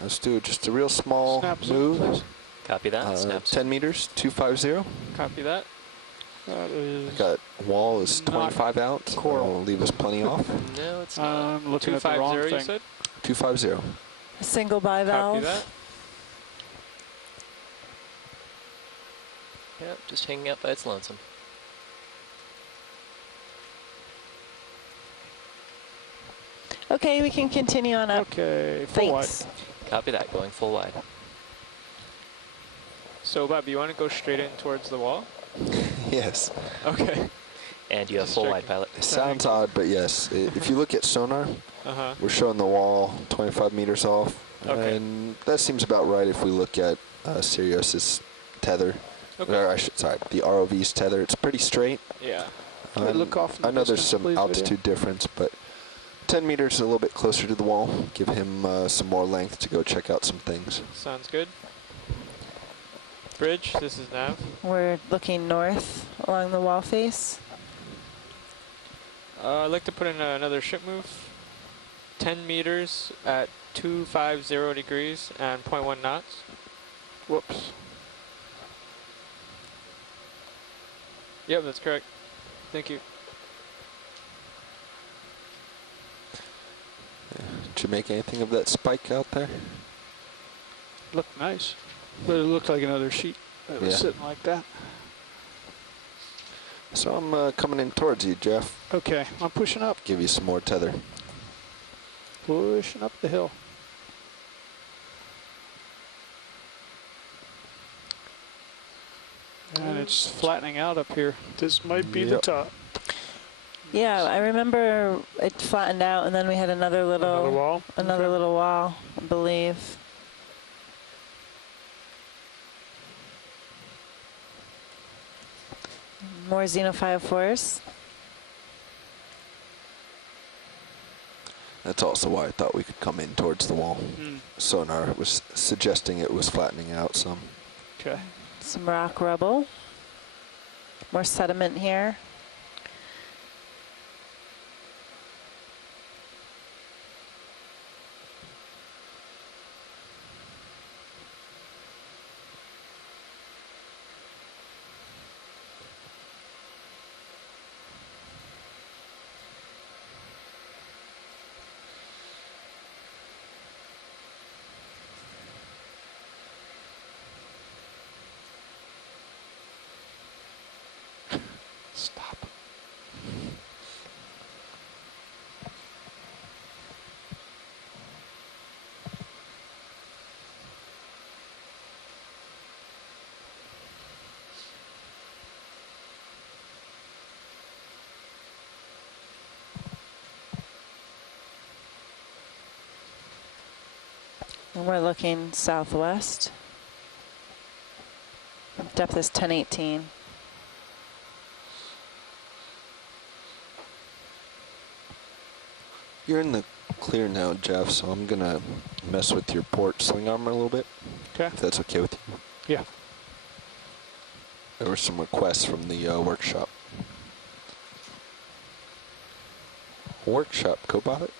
Let's do just a real small move. Copy that. Snaps. 10 meters, 250. Copy that. That is. I got wall is 25 out. Coral. Will leave us plenty off. No, it's not. I'm looking at the wrong thing. You said? 250. A single bivalve. Copy that. Yep, just hanging out by its lonesome. Okay, we can continue on up. Okay, full wide. Thanks. Copy that, going full wide. So, Bob, you want to go straight in towards the wall? Yes. Okay. And you have full wide pilot. It sounds odd, but yes. If you look at sonar, we're showing the wall 25 meters off. Okay. And that seems about right if we look at Sirius's tether. Okay. Or sorry, the ROV's tether. It's pretty straight. Yeah. Look off in the I know there's distance, some please, altitude difference, but 10 meters is a little bit closer to the wall. Give him some more length to go check out some things. Sounds good. Bridge, this is Nav. We're looking north along the wall face. I'd like to put in another ship move. 10 meters at 250 degrees and 0.1 knots. Whoops. Yep, that's correct. Thank you. Did you make anything of that spike out there? Looked nice. But it looked like another sheet that was sitting like that. So I'm coming in towards you, Jeff. Okay, I'm pushing up. Give you some more tether. Pushing up the hill. And it's flattening out up here. This might be the top. Yeah, I remember it flattened out, and then we had another little wall. Another little wall, I believe. More xenophile force. That's also why I thought we could come in towards the wall. Sonar was suggesting it was flattening out some. Okay. Some rock rubble. More sediment here. Stop. And we're looking southwest. Depth is 1018. You're in the clear now, Jeff, so I'm going to mess with your port swing arm a little bit. Okay. If that's okay with you. Yeah. There were some requests from the workshop. Workshop, co-pilot?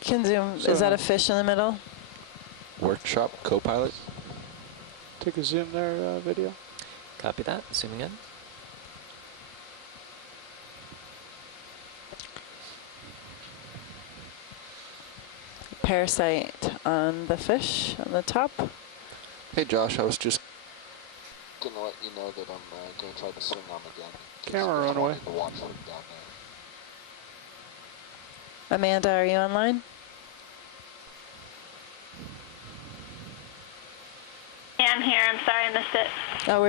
You can zoom. So Is that a fish in the middle? Workshop, co-pilot? take a zoom there, video. Copy that. Zooming in. Parasite on the fish on the top. Hey Josh, I was just gonna let you know that I'm gonna try to swing arm again. Camera run away. The watch down there. Amanda, are you online? Yeah, I'm here. I'm sorry I missed it. Oh,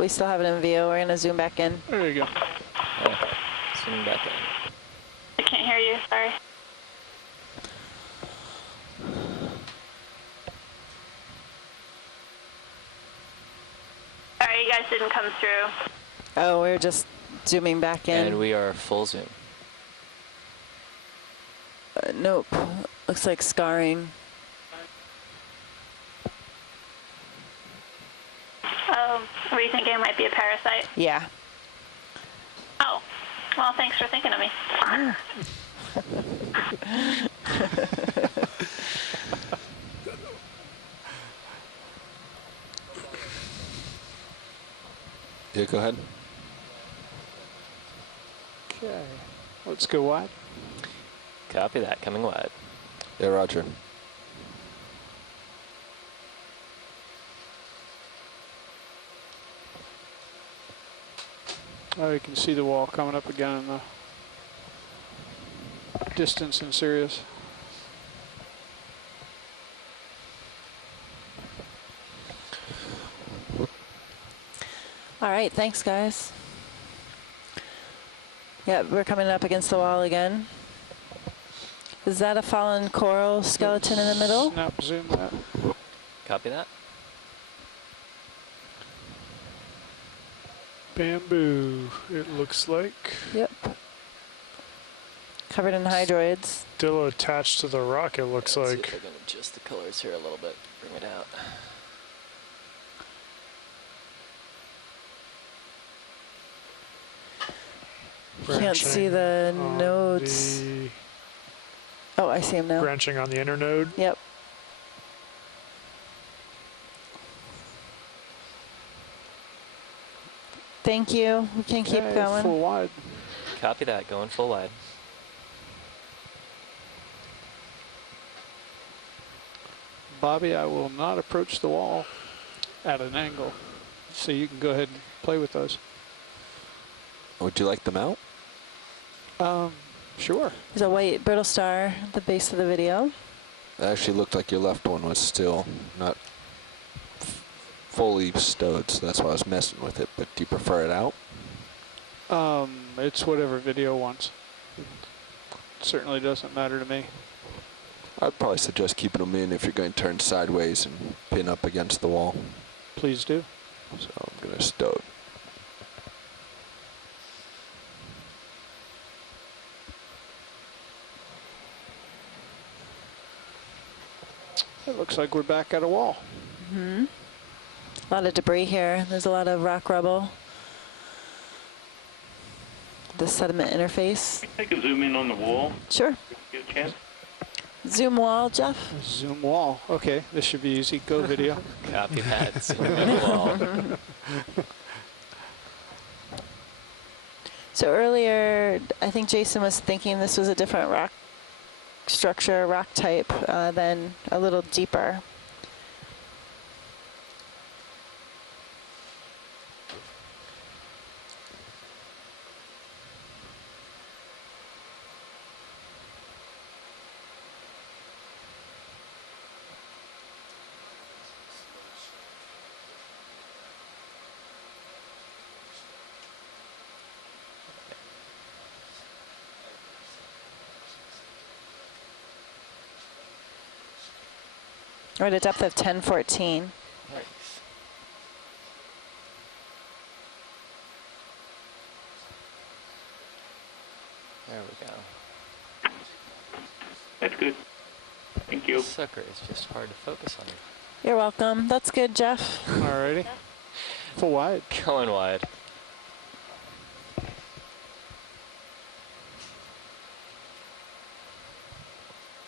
we still have it in view. We're gonna zoom back in. There you go. Zoom back in. I can't hear you. Sorry. Sorry, you guys didn't come through. Oh, we're just zooming back in. And we are full zoom. Nope. Looks like scarring. Oh, were you thinking it might be a parasite? Yeah. Oh, well, thanks for thinking of me. Yeah, go ahead. Okay, let's go wide. Copy that. Coming wide. Yeah, roger. Oh, you can see the wall coming up again in the distance in Sirius. All right, thanks, guys. Yeah, we're coming up against the wall again. Is that a fallen coral skeleton in the middle? Snap zoom that. Copy that. Bamboo, it looks like. Yep. Covered in hydroids. Still attached to the rock, it looks Let's like. see if I can adjust the colors here a little bit. Bring it out. Can't see the nodes. Oh, I see them now. Branching on the inner node. Yep. Thank you. We can keep Okay, going. full wide. Copy that. Going full wide. Bobby, I will not approach the wall at an angle, so you can go ahead and play with those. Would you like them out? Sure. There's a white brittle star at the base of the video. It actually looked like your left one was still not fully stowed, so that's why I was messing with it. But do you prefer it out? It's whatever video wants. It certainly doesn't matter to me. I'd probably suggest keeping them in if you're going to turn sideways and pin up against the wall. Please do. So I'm going to stoke. It looks like we're back at a wall. Mm-hmm. A lot of debris here. There's a lot of rock rubble. The sediment interface. Can you take a zoom in on the wall? Sure. Get a chance? Zoom wall, Jeff. Zoom wall. Okay, this should be easy. Go video. Copy that. Zoom wall. So earlier, I think Jason was thinking this was a different rock structure, rock type, than a little deeper. We're at a depth of 1014. Nice. There we go. That's good. Thank you. Sucker is just hard to focus on. You're welcome. That's good, Jeff. Alrighty. Full wide. Going wide.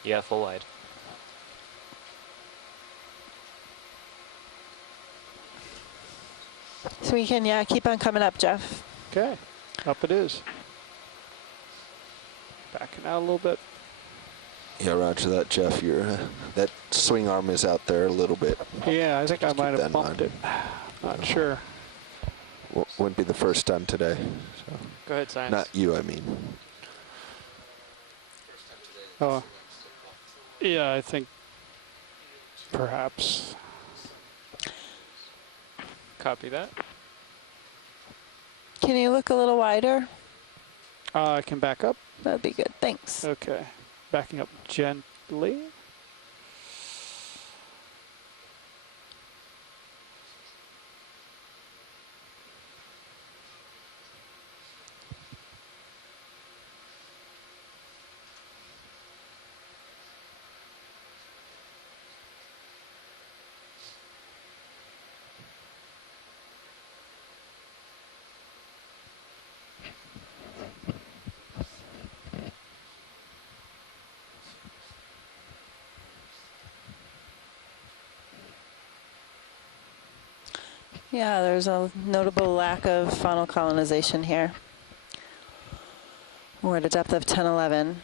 Yeah, full wide. So we can, yeah, keep on coming up, Jeff. Okay, up it is. Backing out a little bit. Yeah, roger that, Jeff. That swing arm is out there a little bit. Yeah, I think I might have bumped it. Not sure. Wouldn't be the first time today. So. Go ahead, Science. Not you, I mean. Oh, yeah, I think perhaps. Copy that. Can you look a little wider? I can back up. That'd be good. Thanks. Okay, backing up gently. Yeah, there's a notable lack of faunal colonization here. We're at a depth of 1011.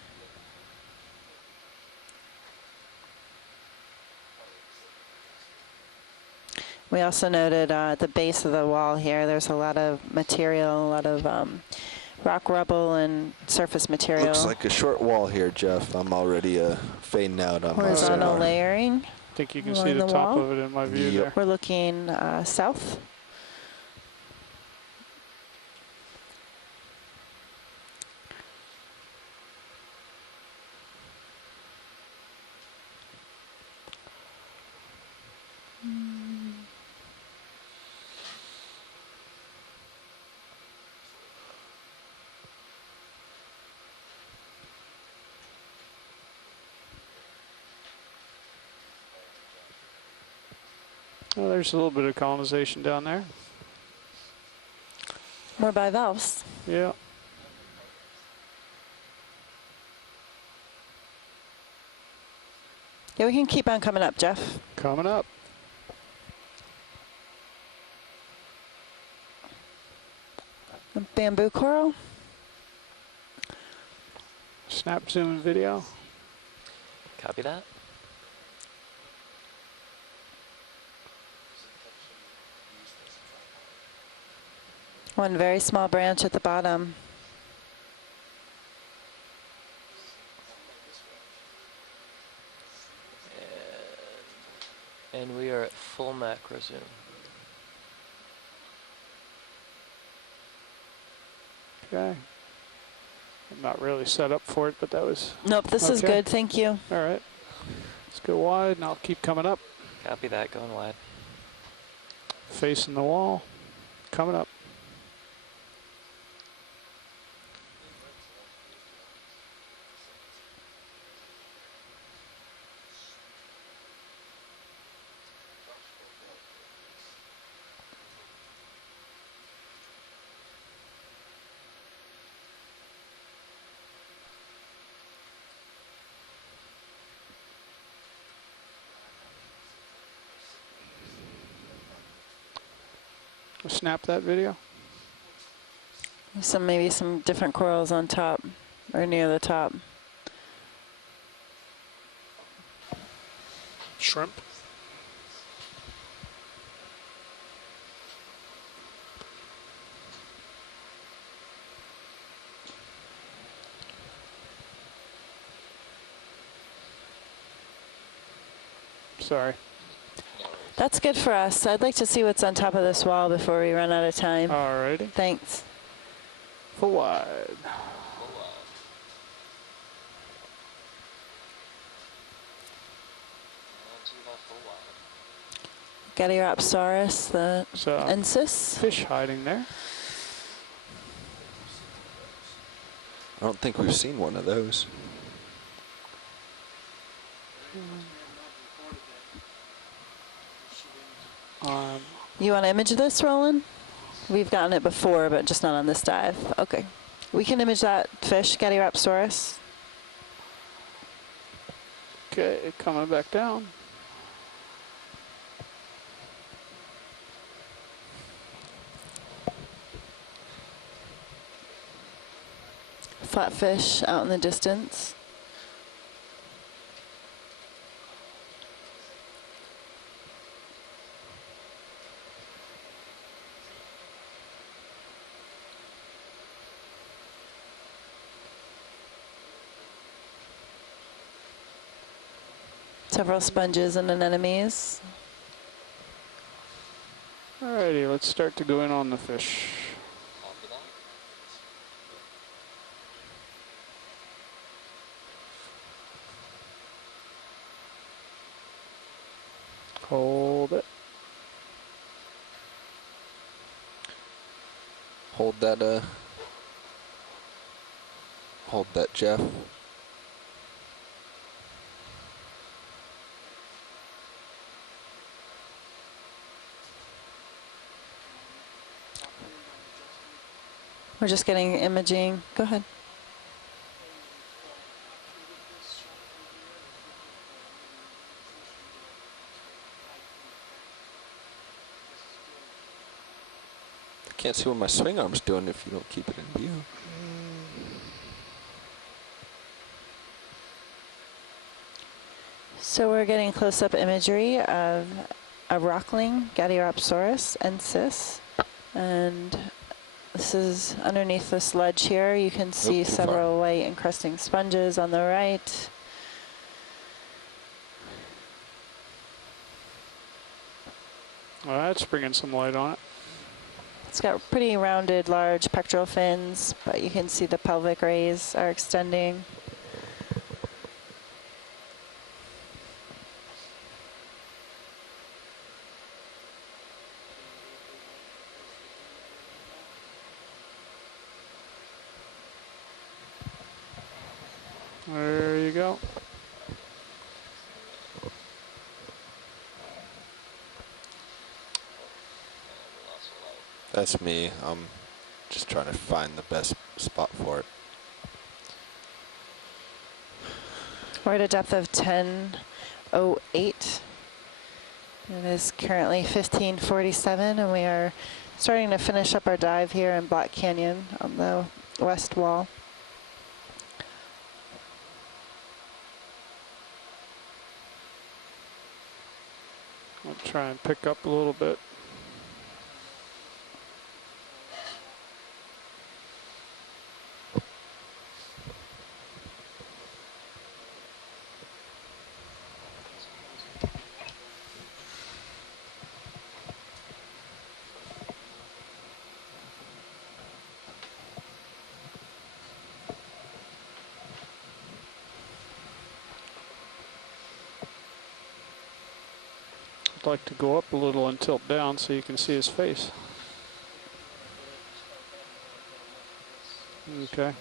We also noted at the base of the wall here, there's a lot of material, a lot of rock rubble and surface material. Looks like a short wall here, Jeff. I'm already fading out on my horizontal layering. I think you can see the top of it in my view there. We're looking south. Well, there's a little bit of colonization down there. We're by valves. Yeah. Yeah, we can keep on coming up, Jeff. Coming up. A bamboo coral. Snap zoom video. Copy that. One very small branch at the bottom. And we are at full macro zoom. Okay. I'm not really set up for it, but that was... Nope, this is good, thank you. All right. Let's go wide, and I'll keep coming up. Copy that, going wide. Facing the wall. Coming up. Snap that video. Maybe some different corals on top or near the top. Shrimp. Sorry. That's good for us. I'd like to see what's on top of this wall before we run out of time. Alrighty. Thanks. Full wide. Gadiropsaurus, the ensis. Fish hiding there. I don't think we've seen one of those. You want to image this, Roland? We've gotten it before, but just not on this dive. Okay. We can image that fish, Gadiropsaurus. Okay, coming back down. Flatfish out in the distance. Several sponges and anemones. Alrighty, let's start to go in on the fish. Hold it. Hold that, Jeff. We're just getting imaging. Go ahead. I can't see what my swing arm's doing if you don't keep it in view. So we're getting close-up imagery of a rockling, Gadiropsaurus ensis, and this is underneath this ledge here. You can see several white encrusting sponges on the right. Well, that's bringing some light on it. It's got pretty rounded, large pectoral fins, but you can see the pelvic rays are extending. There you go. That's me. I'm just trying to find the best spot for it. We're at a depth of 10:08. It is currently 15:47, and we are starting to finish up our dive here in Black Canyon on the west wall. I'll try and pick up a little bit. I'd like to go up a little and tilt down so you can see his face. Okay.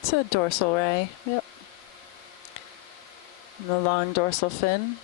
It's a dorsal ray, yep. And the long dorsal fin.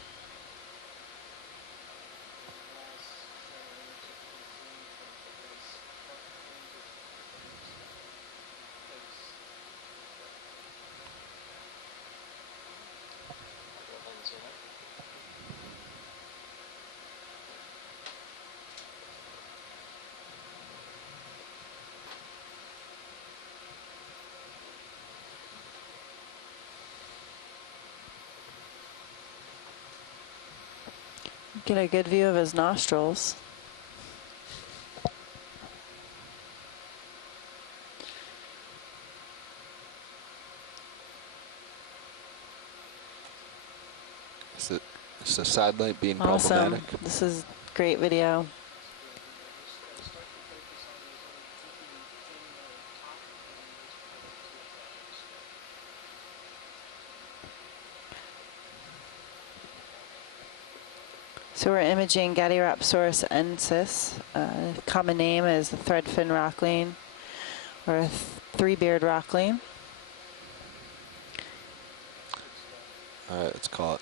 Get a good view of his nostrils. Is the side light being Awesome. problematic? This is great video. So we're imaging Gadyrapsaurus ensis. Common name is the threadfin rockling or a three-beard rockling. All right, let's call it.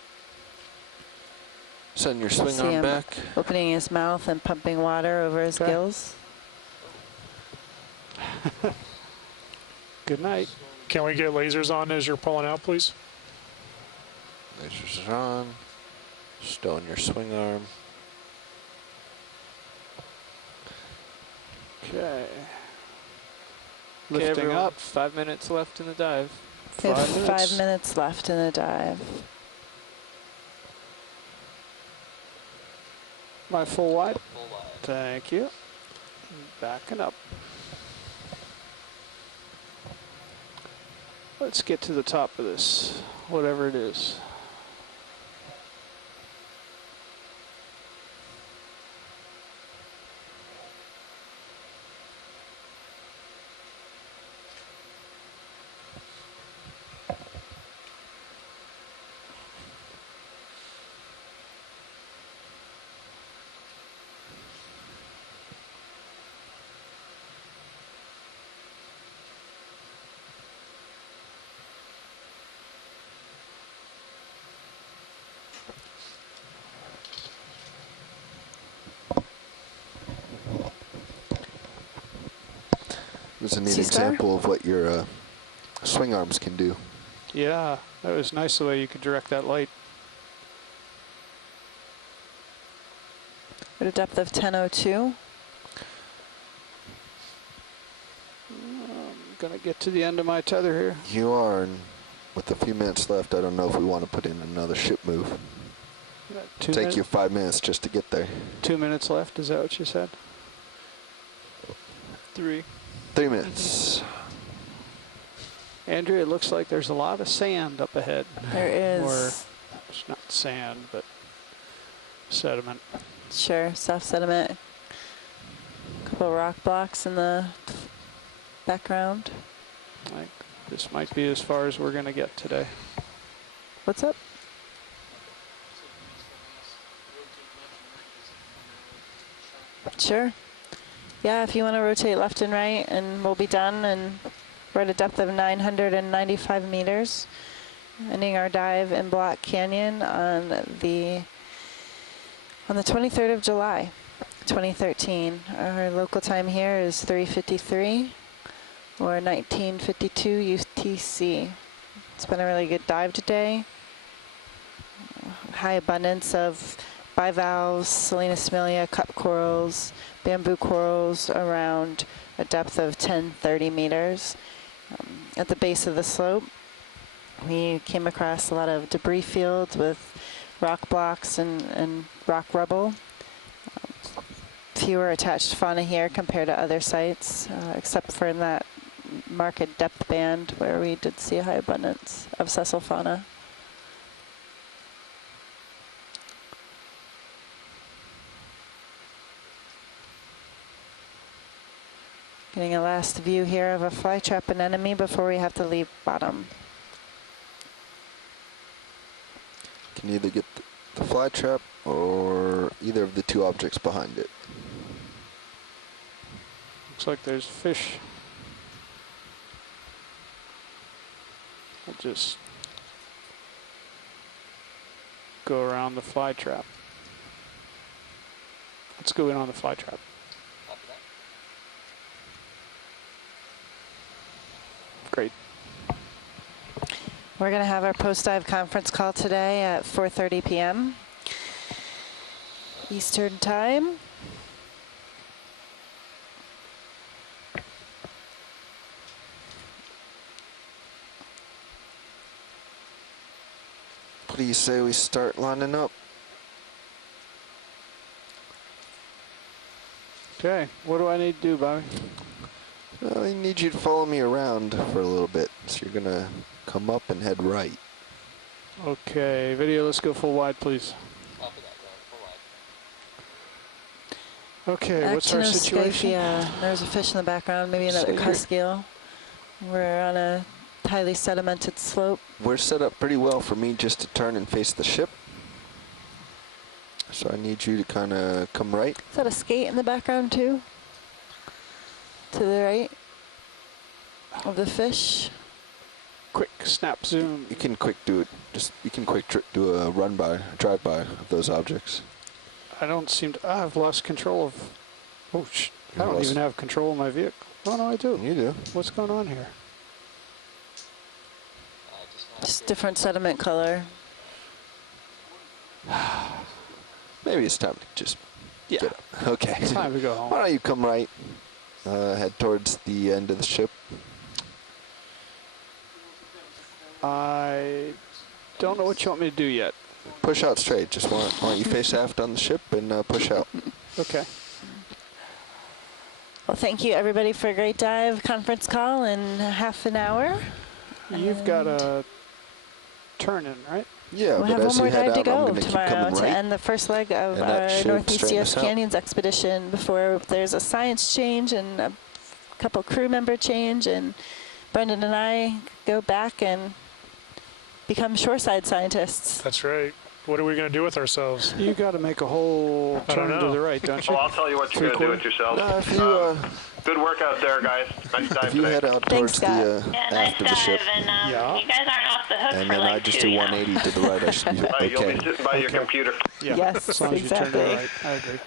Send your swing See arm him back. opening his mouth and pumping water over his gills. Good night. Can we get lasers on as you're pulling out, please? Lasers are on. Stowing your swing arm. Okay. Okay, Lifting everyone, up. 5 minutes left in the dive. We have 5 minutes left in the dive. My full wide. Thank you. Backing up. Let's get to the top of this, whatever it is. It was a neat example of what your swing arms can do. Yeah, that was nice the way you could direct that light. At a depth of 10:02. I'm gonna get to the end of my tether here. You are, and with a few minutes left, I don't know if we want to put in another ship move. Take you 5 minutes just to get there. 2 minutes left, is that what you said? 3. 3 minutes. Andrea, it looks like there's a lot of sand up ahead. There is. Or it's not sand, but sediment. Sure, soft sediment. A couple rock blocks in the background. This might be as far as we're going to get today. What's up? Sure. Yeah, if you want to rotate left and right, and we'll be done in We're at a depth of 995 meters, ending our dive in Black Canyon on the 23rd of July, 2013. Our local time here is 3:53 or 1952 UTC. It's been a really good dive today. High abundance of bivalves, Salinas cup corals, bamboo corals around a depth of 10-30 meters. At the base of the slope, we came across a lot of debris fields with rock blocks and rock rubble. Fewer attached fauna here compared to other sites, except for in that marked depth band where we did see a high abundance of sessile fauna. Getting a last view here of a flytrap anemone before we have to leave bottom. Can either get the flytrap or either of the two objects behind it. Looks like there's fish. We'll just go around the flytrap. Let's go in on the flytrap. Great. We're going to have our post-dive conference call today at 4:30 p.m. Eastern Time. Please say we start lining up. Okay, what do I need to do, Bobby? Well, I need you to follow me around for a little bit. So you're gonna come up and head right. Okay, video, let's go full wide, please. Okay, what's our situation? There's a fish in the background, maybe another cuskeel. We're on a highly sedimented slope. We're set up pretty well for me just to turn and face the ship. So I need you to kind of come right. Is that a skate in the background too? To the right of the fish. Quick snap zoom. You can quick do it. You can quick do a drive by of those objects. I don't seem to. I've lost control of. Oh, I don't even have control of my vehicle. Oh no, I do. You do. What's going on here? Just different sediment color. Maybe it's time to just get up. Okay. It's time to go home. Why don't you come right? Head towards the end of the ship. I don't know what you want me to do yet. Push out straight. Just why don't you face aft on the ship and push out. Okay. Well, thank you everybody for a great dive conference call in half an hour. You've got a turn in, right? Yeah, we'll have one more dive to go tomorrow to end the first leg of our Northeast US Canyons expedition before there's a science change and a couple crew member change, and Brendan and I go back and become shoreside scientists. That's right. What are we going to do with ourselves? You got to make a whole turn to the right, don't you? Well, I'll tell you what you're going to do with yourselves. Good work out there, guys. Nice dive if you today. head out towards the aft of the ship, and, you guys aren't off the hook and for then like I just do 180 to the right, I should be okay. You'll be sitting by your computer. Yeah. Yes, as long as exactly. You turn to the right. I agree.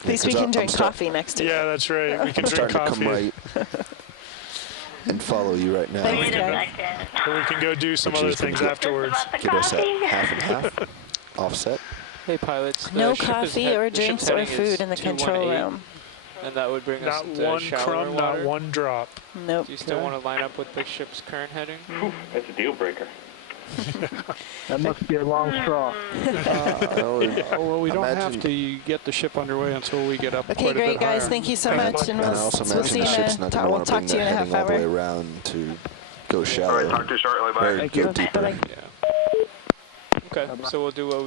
At least we can drink coffee next to Yeah, that's right. We can drink coffee. To come right and follow you right now. And we can go do some other things afterwards. Get us at half and half. Offset. Hey pilots, no coffee or drinks or food in the control room. And that would bring us Not to one shallower crumb, water. not one drop. Nope. Do you still want to line up with the ship's current heading? That's a deal breaker. That must be a long straw. Well, we don't have to get the ship underway until we get up Okay, quite a great bit guys. higher. Thank you so much, and I we'll also see imagine you the ship's not going to we'll want to talk bring to you the in a heading half all the way hour. around to go shallow. All right, talk to you shortly. Bye. Go deeper. Bye-bye. Okay, so we'll do what we